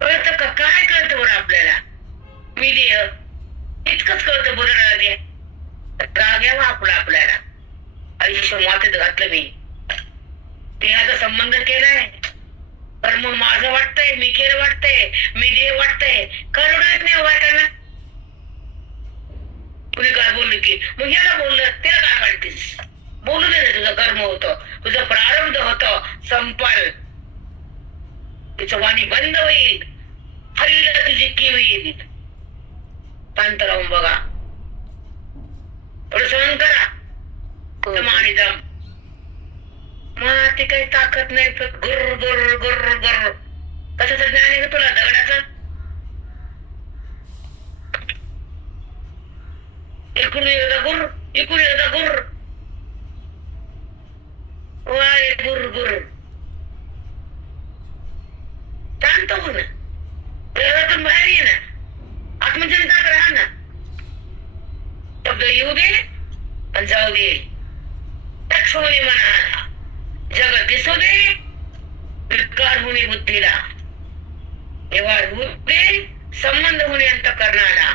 कळतं का? काय कळतं बरं आपल्याला? मी देह इतकंच कळतं बरं. राग यावा आपल्याला. आयुष्य मातेत घातलं मी, देहाचा संबंध केलाय, कर्म माझं वाटतंय, मी केलं वाटतंय, मी देह वाटतंय. कळलं येत नाही वाटायला. कुणी काय बोललं की मग याला बोललं त्याला काय वाटतेस? बोलू दे ना, तुझं कर्म होतं, तुझं प्रारब्ध होतं, संपल. तिचं वाणी बंद होईल, हरिला तुझी की होईल. शांत राहून बघा, थोडं सहन करा. आणि दम मग ते काही ताकद नाही, गुर गुर गुर गुर. कशाचं ज्ञान आहे का तुला? दगडाचं. एकूण एकदा गुर, एकूण एकदा गुर, वाय गुर गुर. शांत हो ना, देवातून बाहेर ये ना, आत्मचिंतनात राहा ना. शब्द येऊ दे आणि जाऊ दे. टच होणे मनाला, जग दिसू दे, विकार होणे बुद्धीला, व्यवहार होऊ दे, संबंध होणे अंतःकरणाला.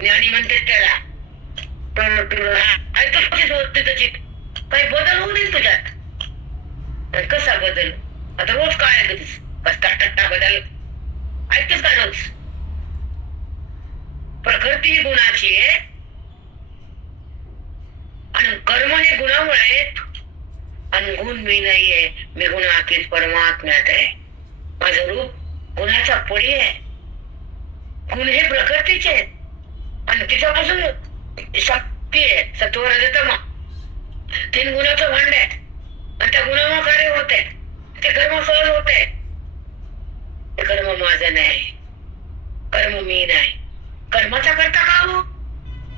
ज्ञानी म्हणते त्याला काही बदल होऊ दे तुझ्यात. कसा बदल? आता रोज काय ऐकतेस? कसता टट्टा बदल ऐकतेस का रोज? प्रकृती ही गुणाची आहे आणि कर्म हे गुणामुळे आहेत. आणि गुण मी नाहीये, मी गुणातीत परमात्म्यात आहे. माझं रूप गुणाचा पडी आहे. गुण हे प्रकृतीचे आहेत आणि तिच्यापासून शक्ती आहे, सत्व रजतम. 3 गुणाचं भांड आहे आणि त्या गुणामुळे कार्य होते, ते कर्म सहज होते. ते कर्म माझं नाही, कर्म मी नाही. कर्माचा करता का हो?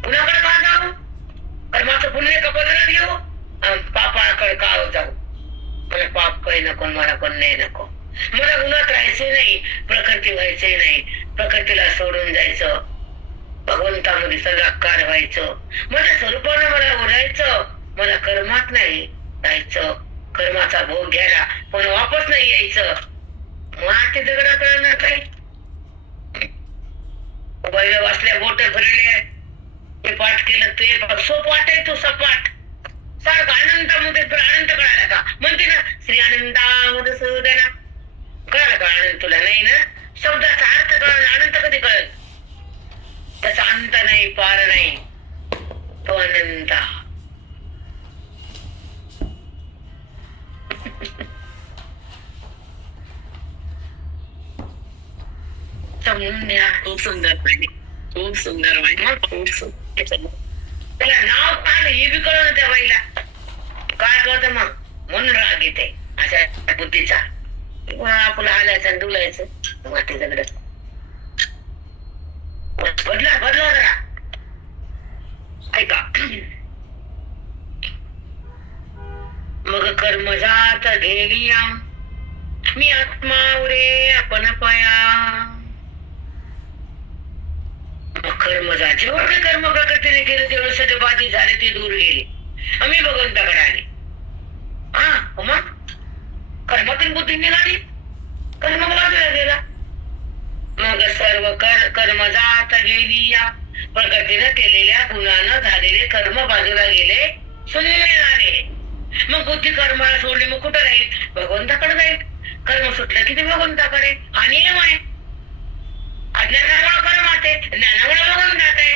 गुणाकडे का जाऊ? कर्माचं पुण्य का बदलत घेऊ? पापाकडे का जाऊ? मला पाप काही नको, मला पुण्य नको. मला गुणात राहायचे नाही, प्रकृती व्हायचे नाही. प्रकृतीला सोडून जायचं, भगवंतामध्ये सदाकार व्हायचं. माझ्या स्वरूपानं मला उडायचं. मला कर्मात नाही राहायचं, कर्माचा भोग घ्यायला पण वापस नाही यायचं. मग ते दगडा कळणार काही बैल वाचल्या, बोट भरले, ते पाठ केलं ते सोपाट आहे. तो सपाट सारखं आनंदामध्ये अनंत कळाला का? म्हणते ना श्री आनंदामध्ये सुदेना. कळाला का आनंद तुला? नाही ना. शब्दाचा अर्थ कळलं, अनंत कधी कळत? त्याचा अंत नाही, पार नाही, तो अनंत. समजून घ्या. खूप सुंदर, खूप सुंदर, खूप सुंदर. त्याला नाव काय हे बी कळलं त्या बाईला. काय कळतं मग, म्हणून राग येते अशा बुद्धीचा. आपलं हालायचं आणि डुलायचं माती दगड. बदला बदला जरा. ऐका, मग कर्म जात गेलिया मी आत्मा उरे आपण पाया. मग कर्म जा, जेवढे कर्म प्रकृतीने केले तेवढे सगळे बाधित झाले, ते दूर गेले. आम्ही भगवंताकडे आले. हा मग कर्मातून बुद्धी निघाली, कर्म बाजूला गेला. मग सर्व कर्म जात गेली या प्रकृतीनं केलेल्या गुणानं झालेले कर्म बाजूला गेले, शून्य आले. मग बुद्धी कर्माला सोडली, मग कुठं राहील? भगवंताकडे जाईल. कर्म सुटलं की ते भगवंताकडे. हा नियम आहे. अज्ञानामुळे कर्म आहे, ज्ञानामुळे भगवंतात आहे.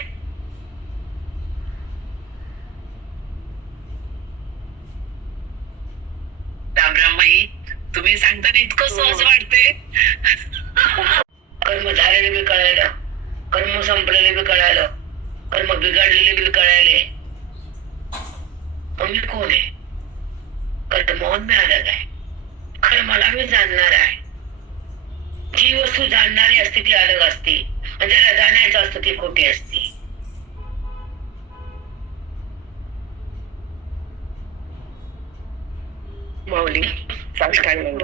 रामरामाई, तुम्ही सांगताना इतकं सहज वाटते. कर्म झालेले बी कळायला, कर्म संपलेले बी कळायला, कर्म बिघडलेले बी कळायले. मी कोण आहे? कर्माहून मी अलग आहे. कर्माला मी जाणणार आहे. जी वस्तू जाणणारी असते ती अलग असते, आणि ज्याला जाणायचं असतं ती खोटी असते. माऊली साष्टांग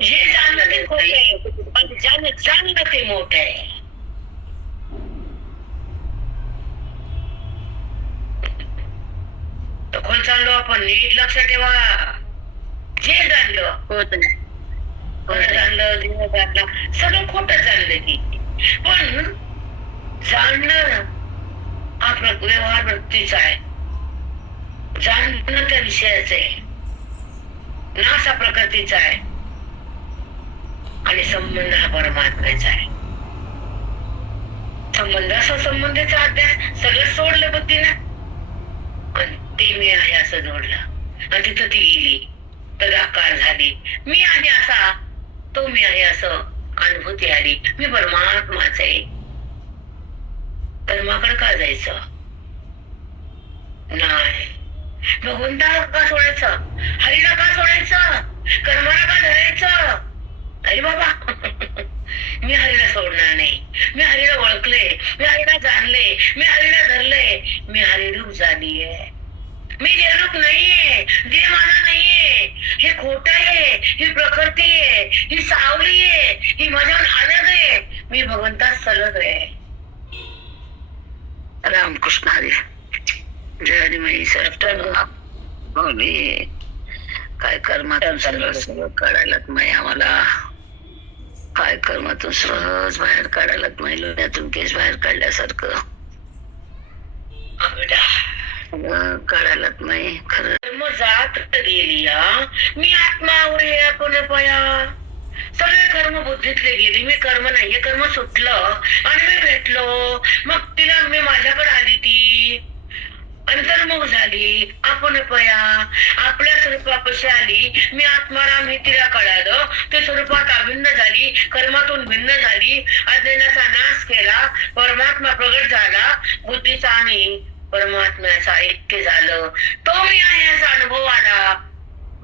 जे जाणलं ते खोट आहे, पण जाणलं ते मोठ आहे. तर खोल चाललो आपण, नीट लक्ष ठेवा. जे जाणलं, खरं जाणलं, देव जाणला, सगळं खोट जाणलं की. पण जाणणं हा व्यवहार वृत्तीचा आहे. जाणणं त्या विषयाचं आहे. नाश हा प्रकृतीचा आहे आणि संबंध हा परमात्म्याचा आहे. संबंधाचा अध्यास सगळं सोडलं बुद्धीनं, आणि ते मी आहे असं जोडलं, आणि तिथं ती गेली, तदाकार झाली. मी आहे असा, तो मी आहे असं अनुभूती आली. मी परमात्माच आहे. कर्माकडे का जायचं नाही? भगवंताला का सोडायचं? हरीला का सोडायचं? कर्माला का धरायचं? अरे बाबा, मी हरीला सोडणार नाही. मी हरीला ओळखले, मी हरीला जाणले, मी हरीला धरले. मी हरिरूप झालीये. मी देवरूप नाहीये, देव माझा नाहीये. हे खोट आहे, ही प्रकृती आहे, ही सावली आहे, ही माझ्याहून अलग आहे. मी भगवंतात सलग आहे. रामकृष्ण हरी. जय हरी. मी काय कर्मातून सगळं काढायलाच नाही आम्हाला. काय कर्मातून सहज बाहेर काढायलाच नाही, लोण्यातून केस बाहेर काढल्यासारखं काढायलाच नाही. खरं कर्म जात गेली मी आत्मावर आपण पया. सगळे कर्म बुद्धीतले गेले. मी कर्म नाही, हे कर्म सुटलं आणि मी भेटलो. मग तिला मी माझ्याकडे आली, ती अंतर्मुख झाली, आपण पया आपल्या स्वरूपापाशी आली. मी आत्माराम हे तिला कळालं. ते स्वरूपात अभिन्न झाली, कर्मातून भिन्न झाली, अज्ञानाचा नाश केला, परमात्मा प्रगट झाला. बुद्धीचा आणि परमात्म्याचा ऐक्य झालं. तो मी आहे असा अनुभव आला.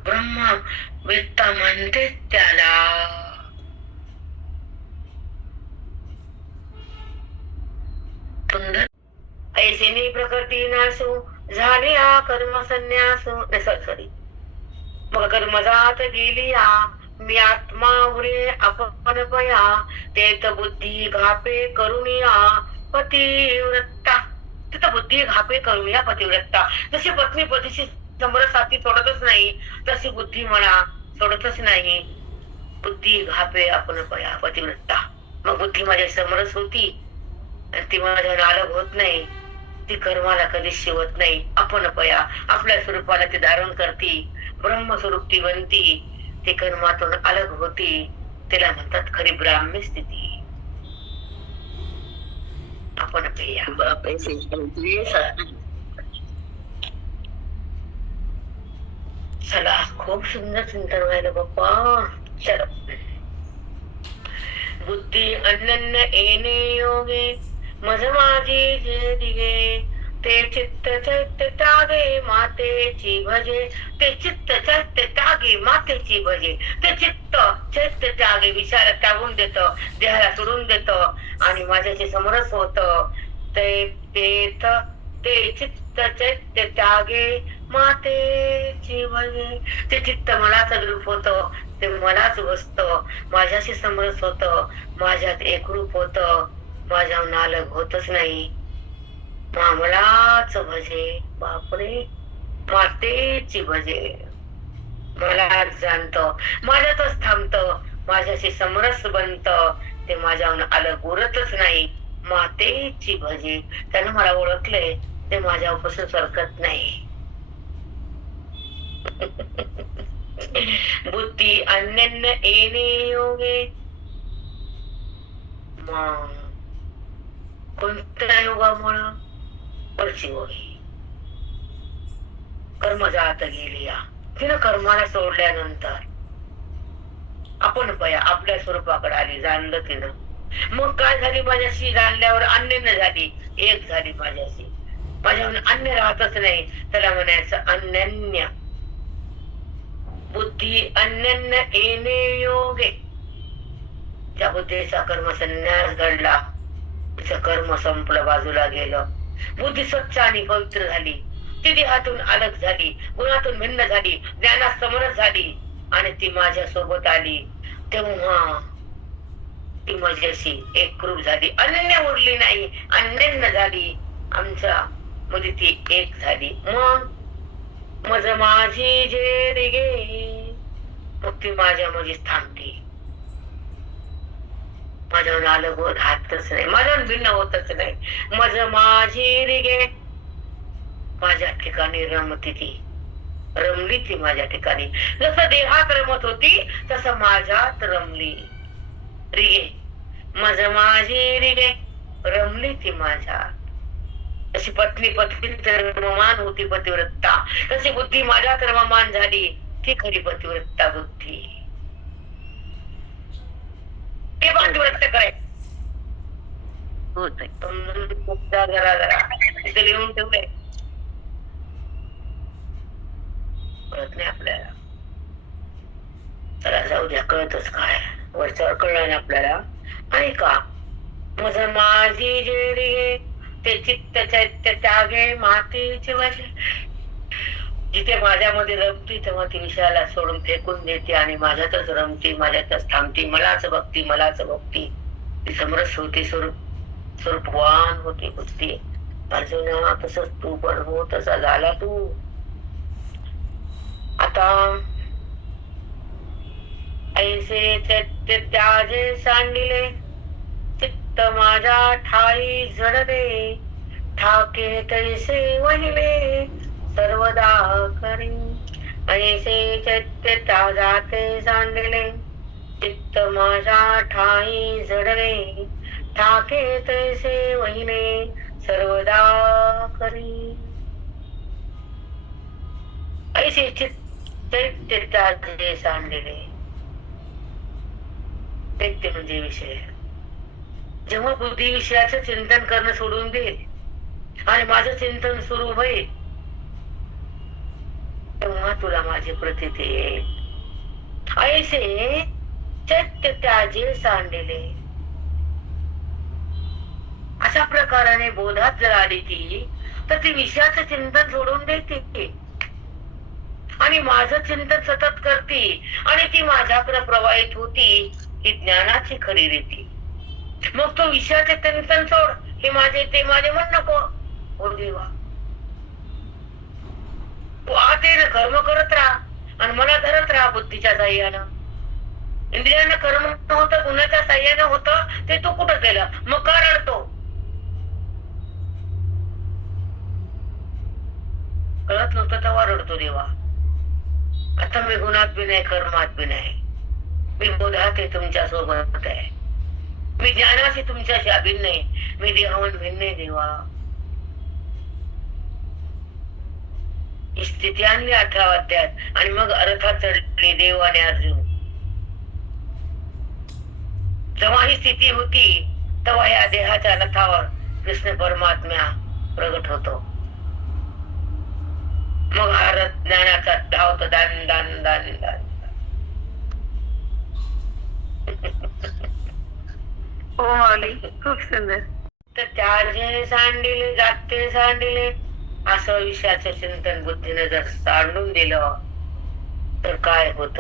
ब्रह्म वेत्ता म्हणते त्याला. सुंदर ऐसेनी प्रकृती नासू झाली हा कर्म संन्यासू. सॉरी. मग कर्म जात गेली मी आत्मा उरे आपण पया. तेत बुद्धी घापे करुणिया पतिव्रता. तिथं बुद्धी घापे करुणिया पतिव्रता. जशी पत्नी पतीशी समरस साथी सोडतच नाही, तशी बुद्धी मला सोडतच नाही. बुद्धी घापे आपण पया पतिव्रता. मग बुद्धी माझ्या समरस होती, ती माझ्या अलग होत नाही. ती कर्माला कधी शिवत नाही. आपण पया आपल्या स्वरूपाला ती धारण करती. ब्रह्मस्वरूप ती बनती. ती कर्मातून अलग होती. तिला म्हणतात खरी ब्राह्मी स्थिती. आपण पेया. चला, खूप सुंदर चिंतन व्हायला बाप्पा. चलो. बुद्धी अनन्य येणे योगे मज माझी जे दिगे ते चित्त चैत्य त्यागे मातेची भजे ते चित्त चैत्य त्यागे मातेची भजे ते चित्त चैत्य त्यागे विचार त्यागून देत देहाला सोडून देत आणि माझ्याशी समरस होत ते ते चित्त चैत्य त्यागे मातेची भजे ते चित्त मलाच रूप होत ते मलाच बसत माझ्याशी समरस होत माझ्यात एकरूप होत माझ्याहून अलग होतच नाही मलाच भजे बापरे मातेची भजे मलाच जाणत माझ्यातच थांबत माझ्याशी समरस बनत ते माझ्याहून अलग उरतच नाही मातेची भजे त्यानं मला ओळखलंय ते माझ्यापासून सरकत नाही बुद्धी अन्य येणे योगे मग कोणत्या योगामुळं वरची होई कर्म जात गेली या तिनं कर्माला सोडल्यानंतर आपण पया आपल्या स्वरूपाकडे आली जाणलं तिनं मग काय झाली माझ्याशी जाणल्यावर अन्य झाली एक झाली माझ्याशी माझ्याहून अन्य राहतच नाही त्याला म्हणायचं अनन्य बुद्धी अन्य येणे योगे त्या बुद्धीचा कर्म संन्यास घडला तिचं कर्म संपलं बाजूला गेलं बुद्धी स्वच्छ आणि पवित्र झाली ती देहातून अलग झाली गुणातून भिन्न झाली ज्ञानात समरस झाली आणि ती माझ्या सोबत आली तेव्हा ती माझ्याशी एकरूप झाली अनन्य उरली नाही अनन्य झाली आमच्या मध्ये ती एक झाली मग माझी जे रिगे मग ती माझ्या मध्ये थांबते माझ्याहून अलग होत राहतच नाही माझ्याहून भिन्न होतच नाही माझी रिगे माझ्या ठिकाणी रमती ती रमली ती माझ्या ठिकाणी जसं देहात रमत होती तसं माझ्यात रमली रिगे माझी रिगे रमली ती माझ्या तशी पत्नी रममान होती पतिव्रता तशी बुद्धी माझ्यात रममान झाली ती खरी पतिव्रता बुद्धी ते पतिव्रत कराय होत जरा तिथे लिहून ठेवलंय कळत नाही आपल्याला चला जाऊ द्या कळतच काय वरच्यावर कळलं ना आपल्याला आणि का माझी जे ते चित्त चैत्य त्यागे मातेचे वजे जिथे माझ्यामध्ये रमती तेव्हा ती विषयाला सोडून फेकून देते आणि माझ्यातच रमती माझ्यातच थांबती मलाच भक्ती ती समरस होती स्वरूपवान होती बुद्धी अर्जुना तसंच तू पण हो तसा झाला तू आता ऐसे चैत्य त्याजे सांडिले चित्त माझ्या ठाई जडले ठाके तैसे वहिले सर्वदा करी ऐसे चैत्य त्याजाते सांडिले चित्त माझ्या ठाई जडले ठाके तैसे वहिले सर्वदा करी ऐसे चैत्य त्याजे सांडिले चैत्य म्हणजे विषय जेव्हा बुद्धी विषयाचं चिंतन करणं सोडून देईल आणि माझं चिंतन सुरू होईल तेव्हा तुला माझी प्रतीती येईल ऐसे चैत्य त्याजे सांडिले अशा प्रकाराने बोधात जर आली ती तर ती विषयाचं चिंतन सोडून देते आणि माझं चिंतन सतत करते आणि ती माझ्याकडे प्रवाहित होती ही ज्ञानाची खरी रीती मग तो विषयाचे चिंतन सोड हे माझे ते माझे म्हण नको हो देवा तू आतेनं कर्म करत राहा आणि मला धरत राहा बुद्धीच्या साह्यानं इंद्रियांना कर्म होतं गुणाच्या साह्यानं होतं ते तू कुठं केलं मग का रडतो कळत नव्हतं तेव्हा रडतो देवा आता मी गुणात बी नाही कर्मात बी नाही मी बोधात आहे तुमच्या सोबत आहे मी ज्ञानाशी तुमच्याशी अभिन्न आहे मी देहाहून भिन्न आहे देवा ही स्थिती आणली 18 अध्यायात आणि मग अर्थात चढली देव आणि अर्जुन जेव्हा ही स्थिती होती तेव्हा या देहाच्या रथावर कृष्ण परमात्मा प्रगट होतो. मग हा रथ ज्ञानाचा धावतो दान दान दान दान. हो माऊली, खूप सुंदर. तर त्याचे सांडिले जाते सांडिले असं विषयाचं चिंतन बुद्धीने जर सांडून दिलं तर काय होत?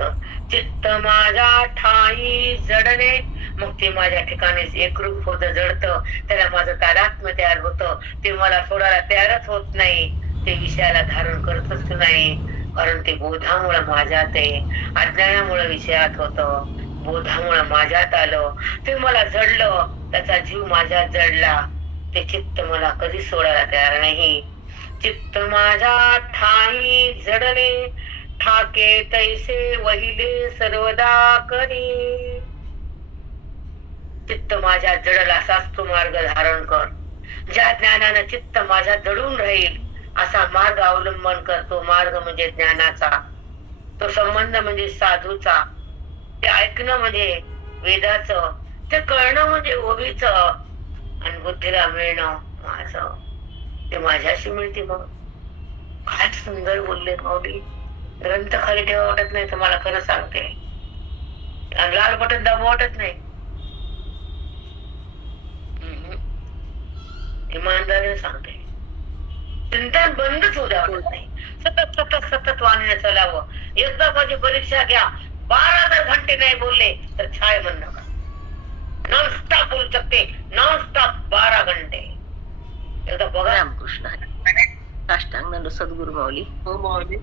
चित्त माझा ठाई जडले, मग ते माझ्या ठिकाणीच एकरूप होत, जडत. त्याला माझं तादात्म्य तयार होत. ते मला सोडायला तयारच होत नाही. ते विषयाला धारण करतच नाही, कारण ते बोधामुळे माझ्यात आहे. अज्ञानामुळे विषयात होत, बोधामुळे माझ्यात आलं. ते मला जडलं, त्याचा जीव माझ्यात जडला. ते चित्त मला कधी सोडायला तयार नाही. चित्त माझ्या ठाई जडले, ठाके तैसे वहिले सर्वदा करी. चित्त माझ्या जडल असाच तू मार्ग धारण कर. ज्या ज्ञानानं चित्त माझ्या जडून राहील असा मार्ग अवलंबन करतो. मार्ग म्हणजे ज्ञानाचा, तो संबंध म्हणजे साधूचा, ते ऐकणं म्हणजे वेदाचं, ते कळणं म्हणजे ओवीचं, आणि बुद्धीला मिळणं माझं, ते माझ्याशी मिळते. मग काय सुंदर बोलले माऊली. ग्रंथ खाली ठेवा वाटत नाही, तुम्हाला खरं सांगते. आणि लाल बटन दाबवा वाटत नाही. इमानदारीने सांगते, चिंतन बंदच होऊ द्या वाटत नाही. सतत सतत सतत वाणीने चालावं. एकदा माझी परीक्षा घ्या, 12 जर घंटे नाही बोलले तर छाय म्हण नका. नॉन स्टॉप बोलू शकते, नॉन स्टॉप 12 घंटे. एकदा बघा. रामकृष्ण साष्टांग सद्गुरु माऊली. हो माऊली,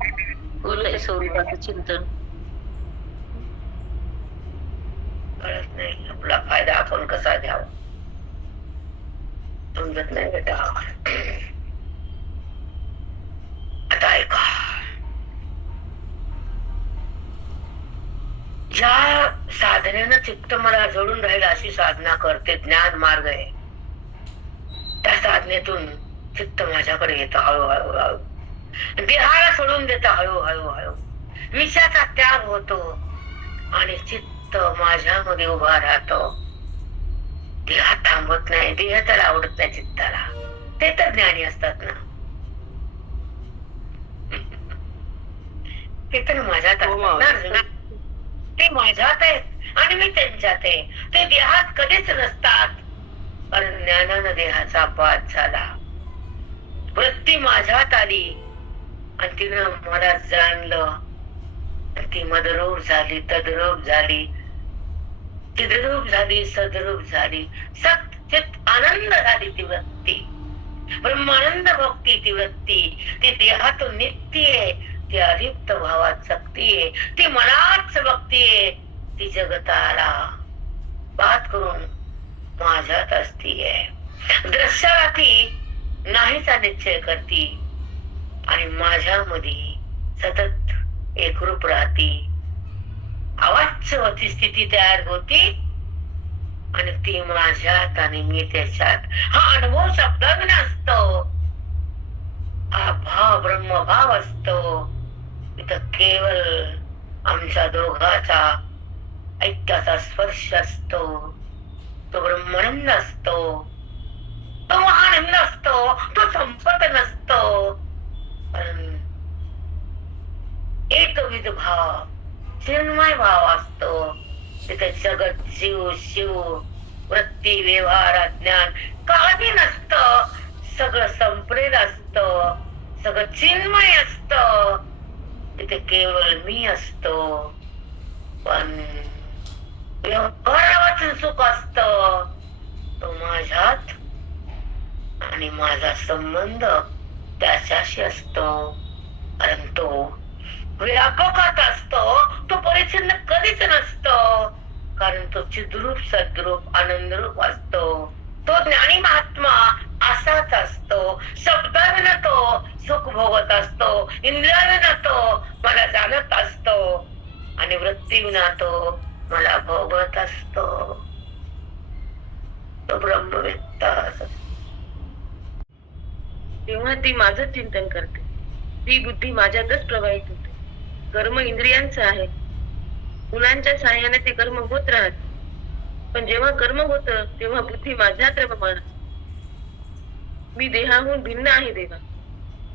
बोलय स्वरूपाचं चिंतन. कळत नाही आपला फायदा आपण कसा घ्यावा, समजत नाही बेटा. आता ऐका, ज्या साधनेनं चित्त मला जोडून राहील अशी साधना करते, ज्ञान मार्ग आहे. त्या साधनेतून चित्त माझ्याकडे येतं हळूहळू हळू. देहाला सोडून देतं हळूहळू हळू. विषयाचा त्याग होतो आणि चित्त माझ्यामध्ये उभा राहतो. देह थांबत नाही, देह त्याला आवडत नाही चित्ताला. ते तर ज्ञानी असतात ना, ते तर माझ्यात असतात ना. ते माझ्यात आहेत आणि मी त्यांच्यात आहे. ते देहात कधीच नसतात, कारण ज्ञानानं देहाचा पात झाला. वृत्ती माझ्यात आली आणि तिनं मला जाणलं. ती मदरूप झाली, तद्रूप झाली, चिद्रूप झाली, सद्रूप झाली. सचित आनंद झाली ती वृत्ती. ब्रह्मानंद भक्ती ती वृत्ती. ती देहातून नित्य आहे, ती अलिप्त भावात शक्ती आहे, ती मनाच भक्ती आहे. ती जगताला बात करून माझ्यात असतीये. दृश्याला ती नाहीचा निश्चय करती आणि माझ्यामध्ये सतत एकरूप राहती. अवाच्यवती स्थिती तयार होती आणि ती माझ्यात आणि मी त्याच्यात. हा अनुभव शब्दात नसतो, हा भाव ब्रह्मभाव असतो. इथं केवळ आमच्या दोघाचा ऐक्याचा स्पर्श असतो. तो ब्रह्मानंद असतो, तो आनंद असतो, तो संपत नसतो. एकविध भाव, चिन्मय भाव असतो. तिथे जगत जीव शिव वृत्ती व्यवहार अज्ञान काही नसत. सगळं संपलेलं असत, सगळं चिन्मय असत. तिथे केवळ मी असतो. पण व्यवहाराचं सुख असत, तो माझ्यात आणि माझा संबंध त्याच्याशी असतो. कारण तो व्यापकात असतो, तो परिच्छिन्न कधीच नसतो. कारण तो चिद्रूप सद्रूप आनंदरूप असतो. तो ज्ञानी महात्मा असाच असतो. शब्दाने तो सुख भोगत असतो, इंद्रियाने तो मला जाणत असतो आणि वृत्तीविना तो मला भोगत असतो. तो ब्रह्मवेत्ता. तेव्हा ती माझं चिंतन करते. ती बुद्धी माझ्यातच प्रवाहित होते. कर्म इंद्रियांचं आहे, मुलांच्या साह्याने ते कर्म होत राहत. पण जेव्हा कर्म होत तेव्हा बुद्धी माझ्यात रममाण. मी देहाहून भिन्न आहे देवा.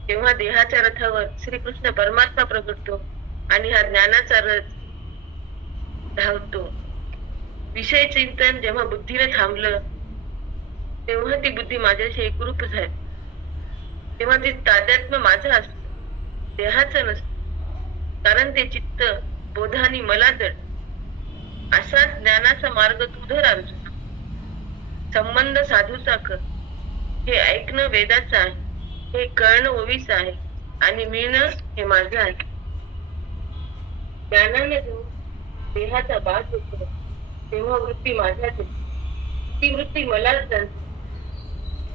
तेव्हा देहाच्या रथावर श्रीकृष्ण परमात्मा प्रगटतो आणि हा ज्ञानाचा रथ धावतो. विषय चिंतन जेव्हा बुद्धीने थांबलं तेव्हा ती बुद्धी माझ्याशी एकरूप झाली. तेव्हा ते तादात्म्य माझं असतं, देहाचं नसतं. कारण ते चित्त बोधानी मला जड. असाच ज्ञानाचा मार्ग तू धर अर्जुना. संबंध साधूचा कर. हे ऐकणं वेदाचं आहे, हे कळणं ओवीचं आहे आणि मिळणं हे माझं आहे. ज्ञानाने घेऊन देहाचा बाज होतो तेव्हा वृत्ती माझ्यात येते. ती वृत्ती मलाच जाणते.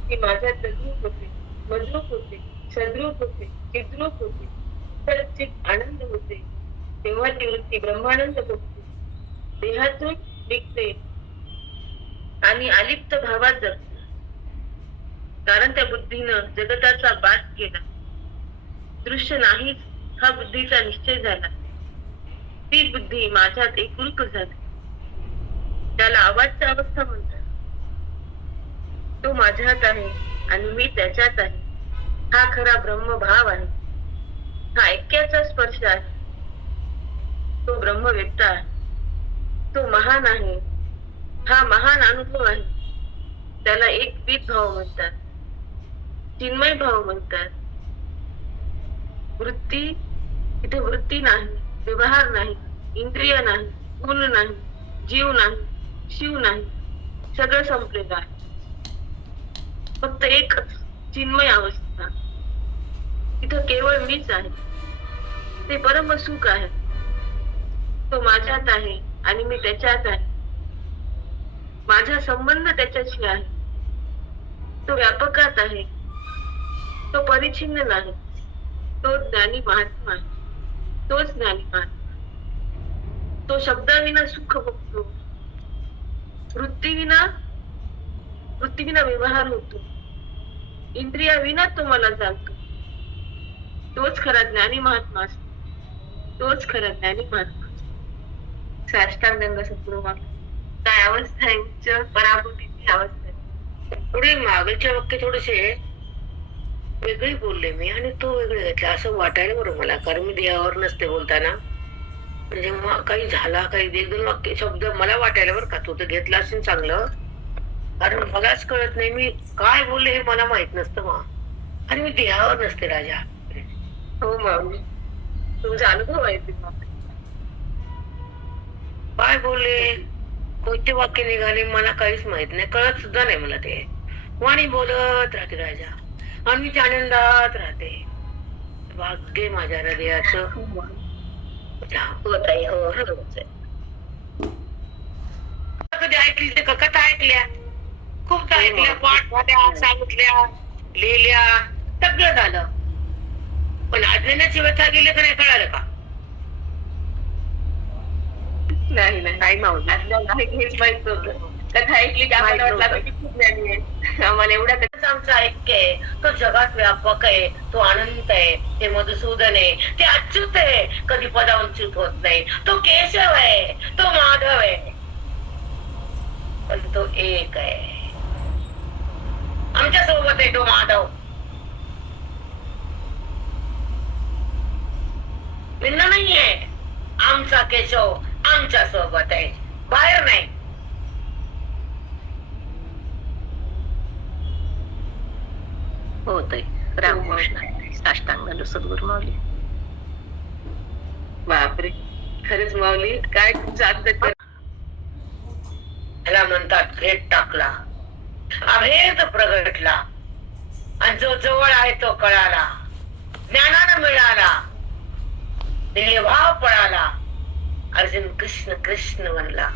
ती माझ्यात जगरूप होते, मजरूप होते, सद्रूप होते, चिद्रूप होते, सच्चित आनंद होते. तेव्हा ती वृत्ती ब्रह्मानंद होते, देहातून निघते आणि अलिप्त भावात जगते. कारण त्या बुद्धीनं जगताचा बाद केला. दृश्य नाहीच हा बुद्धीचा निश्चय झाला. ती बुद्धी माझ्यात एकरूप झाली. त्याला आवाजची अवस्था म्हणतात. तो माझ्यात आहे आणि मी त्याच्यात आहे. हा खरा ब्रह्मभाव आहे. हा ऐक्याचा स्पर्श आहे. तो ब्रह्म व्यक्त आहे. तो महान आहे. हा महान अनुभव आहे. त्याला एकविध भाव म्हणतात, चिन्मय भाव म्हणतात. वृत्ती, इथे वृत्ती नाही, व्यवहार नाही, इंद्रिय नाही, गुण नाही, जीव नाही, शिव नाही, सगळं संपलेलं आहे. फक्त एकच चिन्मय अवस्था. इथं केवळ मीच आहे. ते परम सुख आहे. तो माझ्यात आहे आणि मी त्याच्यात आहे. माझा संबंध त्याच्याशी आहे. तो व्यापकात आहे. तो परिच्छिन्न नाही. तो ज्ञानी महात्मा आहे. तोच ज्ञानी महात्मा. तो शब्दाविना सुख भोगतो. वृत्तीविना व्यवहार होतो. इंद्रिया विना तो मला जाणतो. तोच खरा ज्ञानी महात्मा असतो. तोच खरा ज्ञानी महात्मा असतो. साष्टांग सद्गुरू काय अवस्था आहे, उच्च पराभूतीची अवस्था आहे. थोडे मागच्या वाक्य थोडेसे वेगळे बोलले मी आणि तो वेगळे घेतला असं वाटायला बरं मला. कारण मी देहावर नसते बोलताना. जेव्हा काही झाला, काही एक दोन वाक्य शब्द मला वाटायला बरं का, तू तर घेतला असेल चांगलं. कारण मलाच कळत नाही मी काय बोलले हे मला माहित नसतं मग. आणि मी देहावर नसते राजा. हो माऊली, तुमचा अनुभव आहे ते. काय बोलले, कोणते वाक्य निघाले मला काहीच माहित नाही, कळत सुद्धा नाही मला. ते वाणी बोलत राहते राजा आणि मी त्या आनंदात राहते. भाग्य माझ्या हृदयाचं. होत आहे. हो, कधी ऐकली ते कथा ऐकल्या, खूप ऐकल्या, पाठ झाल्या, सांगितल्या, लिहिल्या, सगळं झालं. पण अज्ञानाची व्यथा गेली तर नाही कळालं का? नाही माऊली, हेच माहित होतं. कथा ऐकली की आम्हाला वाटलं की खूप ज्ञानी आहे. आम्हाला एवढ्या त्याच आमचं ऐक्य आहे. तो जगात व्यापक आहे, तो अनंत आहे, ते मधुसूदन आहे, ते अच्युत आहे, कधी पदावंचित होत नाही. तो केशव आहे, तो माधव आहे, पण तो एक आहे. आमच्या सोबत आहे तो माधव. भिन्न नाहीये. आमचा केशव आमच्या सोबत आहे, बाहेर नाही. होत आहे. रामकृष्ण साष्टांग सद्गुरू माऊली. बापरे, खरंच माऊली काय तुमचं. त्याला म्हणतात भेद टाकला, अभेद प्रगटला, आणि जो जवळ आहे तो कळाला. ज्ञानानं मिळाला, देहभाव पळाला. अर्जुन कृष्ण कृष्ण म्हणला.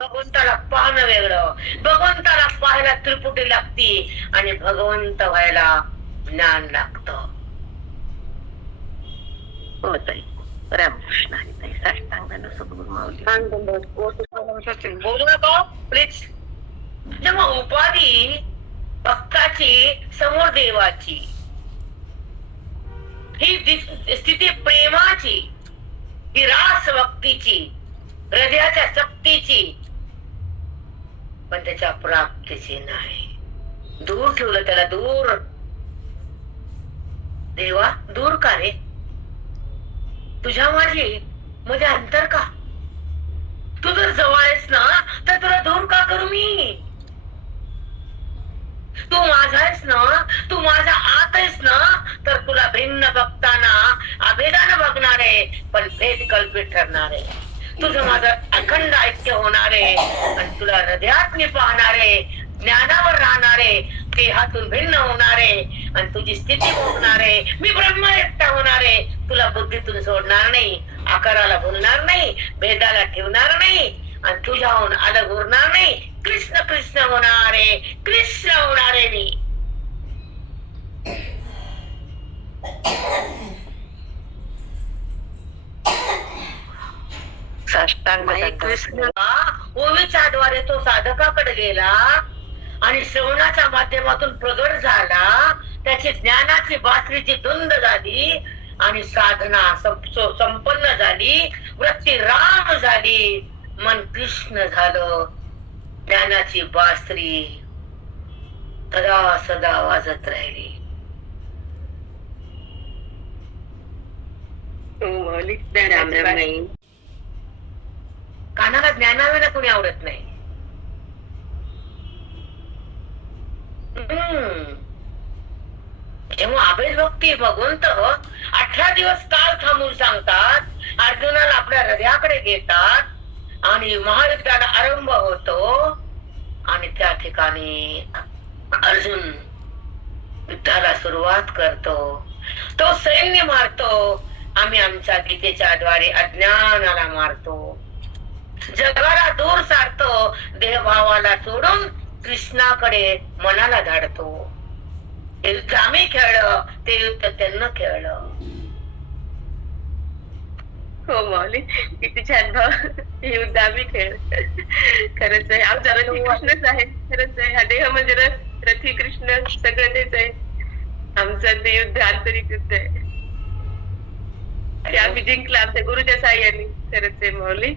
भगवंताला पाहणं वेगळं, भगवंताला पाहायला त्रिपुटी लागती आणि भगवंत व्हायला ज्ञान लागत. होत आहे. रामकृष्ण साष्टांग सद्गुरू माऊली. बोलू नका प्लीज. जेव्हा उपाधी भक्ताची समोर देवाची, ही स्थिती प्रेमाची, ही रास भक्तीची, हृदयाच्या सक्तीची, पण त्याच्या प्राप्तीची नाही. दूर ठेवलं त्याला, दूर. देवा दूर का रे? तुझ्या माझी मध्ये अंतर का? तू जर जवळ आहेस ना, तर तुला दूर का करू मी? तू माझा आहेस ना, तू माझ्या आत आहेस ना, तर तुला भिन्न बघताना अभेदानं बघणार आहे, पण भेद कल्पित ठरणार आहे. तुझं माझं अखंड ऐक्य होणार आहे आणि तुला हृदयात मी पाहणार आहे, ज्ञानावर राहणार आहे, देहातून भिन्न होणार आहे आणि तुझी स्थिती बघणार आहे. मी ब्रह्म एकटा होणार आहे. तुला बुद्धीतून सोडणार नाही, आकाराला भुलणार नाही, भेदाला ठेवणार नाही आणि तुझ्याहून अलग उरणार नाही. कृष्ण कृष्ण होणार आहे, कृष्ण होणार आहे मी. कृष्ण ओवीच्या द्वारे तो साधकाकडे गेला आणि श्रवणाच्या माध्यमातून प्रगट झाला. त्याची ज्ञानाची बासरीची धुंद झाली आणि साधना संपन्न झाली. वृत्ती राम झाली, मन कृष्ण झालं. ज्ञानाची बासरी सदा सदा वाजत राहिली. कानाला ज्ञानाविना कोणी आवडत नाही. जेव्हा अभेद भक्ती भगवंत 18 दिवस काळ थांबून सांगतात, अर्जुनाला आपल्या हृदयाकडे घेतात आणि महायुद्धाला आरंभ होतो आणि त्या ठिकाणी अर्जुन युद्धाला सुरुवात करतो. तो सैन्य मारतो, आम्ही आमच्या गीतेच्या द्वारे अज्ञानाला मारतो. जगाला दूर सारतो, देहभावाला सोडून कृष्णाकडे मनाला धाडतो. हे युद्ध आम्ही खेळलं, ते युद्ध त्यांना खेळलं. हो माऊली, किती छान भाव. हे युद्ध आम्ही खेळ. खरंच आहे, आमचा रथी कृष्णच आहे. खरंच आहे, हा देह म्हणजे रथी कृष्ण, सगळं तेच आहे. आमचं ते युद्ध आंतरिक युद्ध आहे, ते आम्ही जिंकलं आमच्या गुरुच्या साह्याने. खरंच आहे माऊली.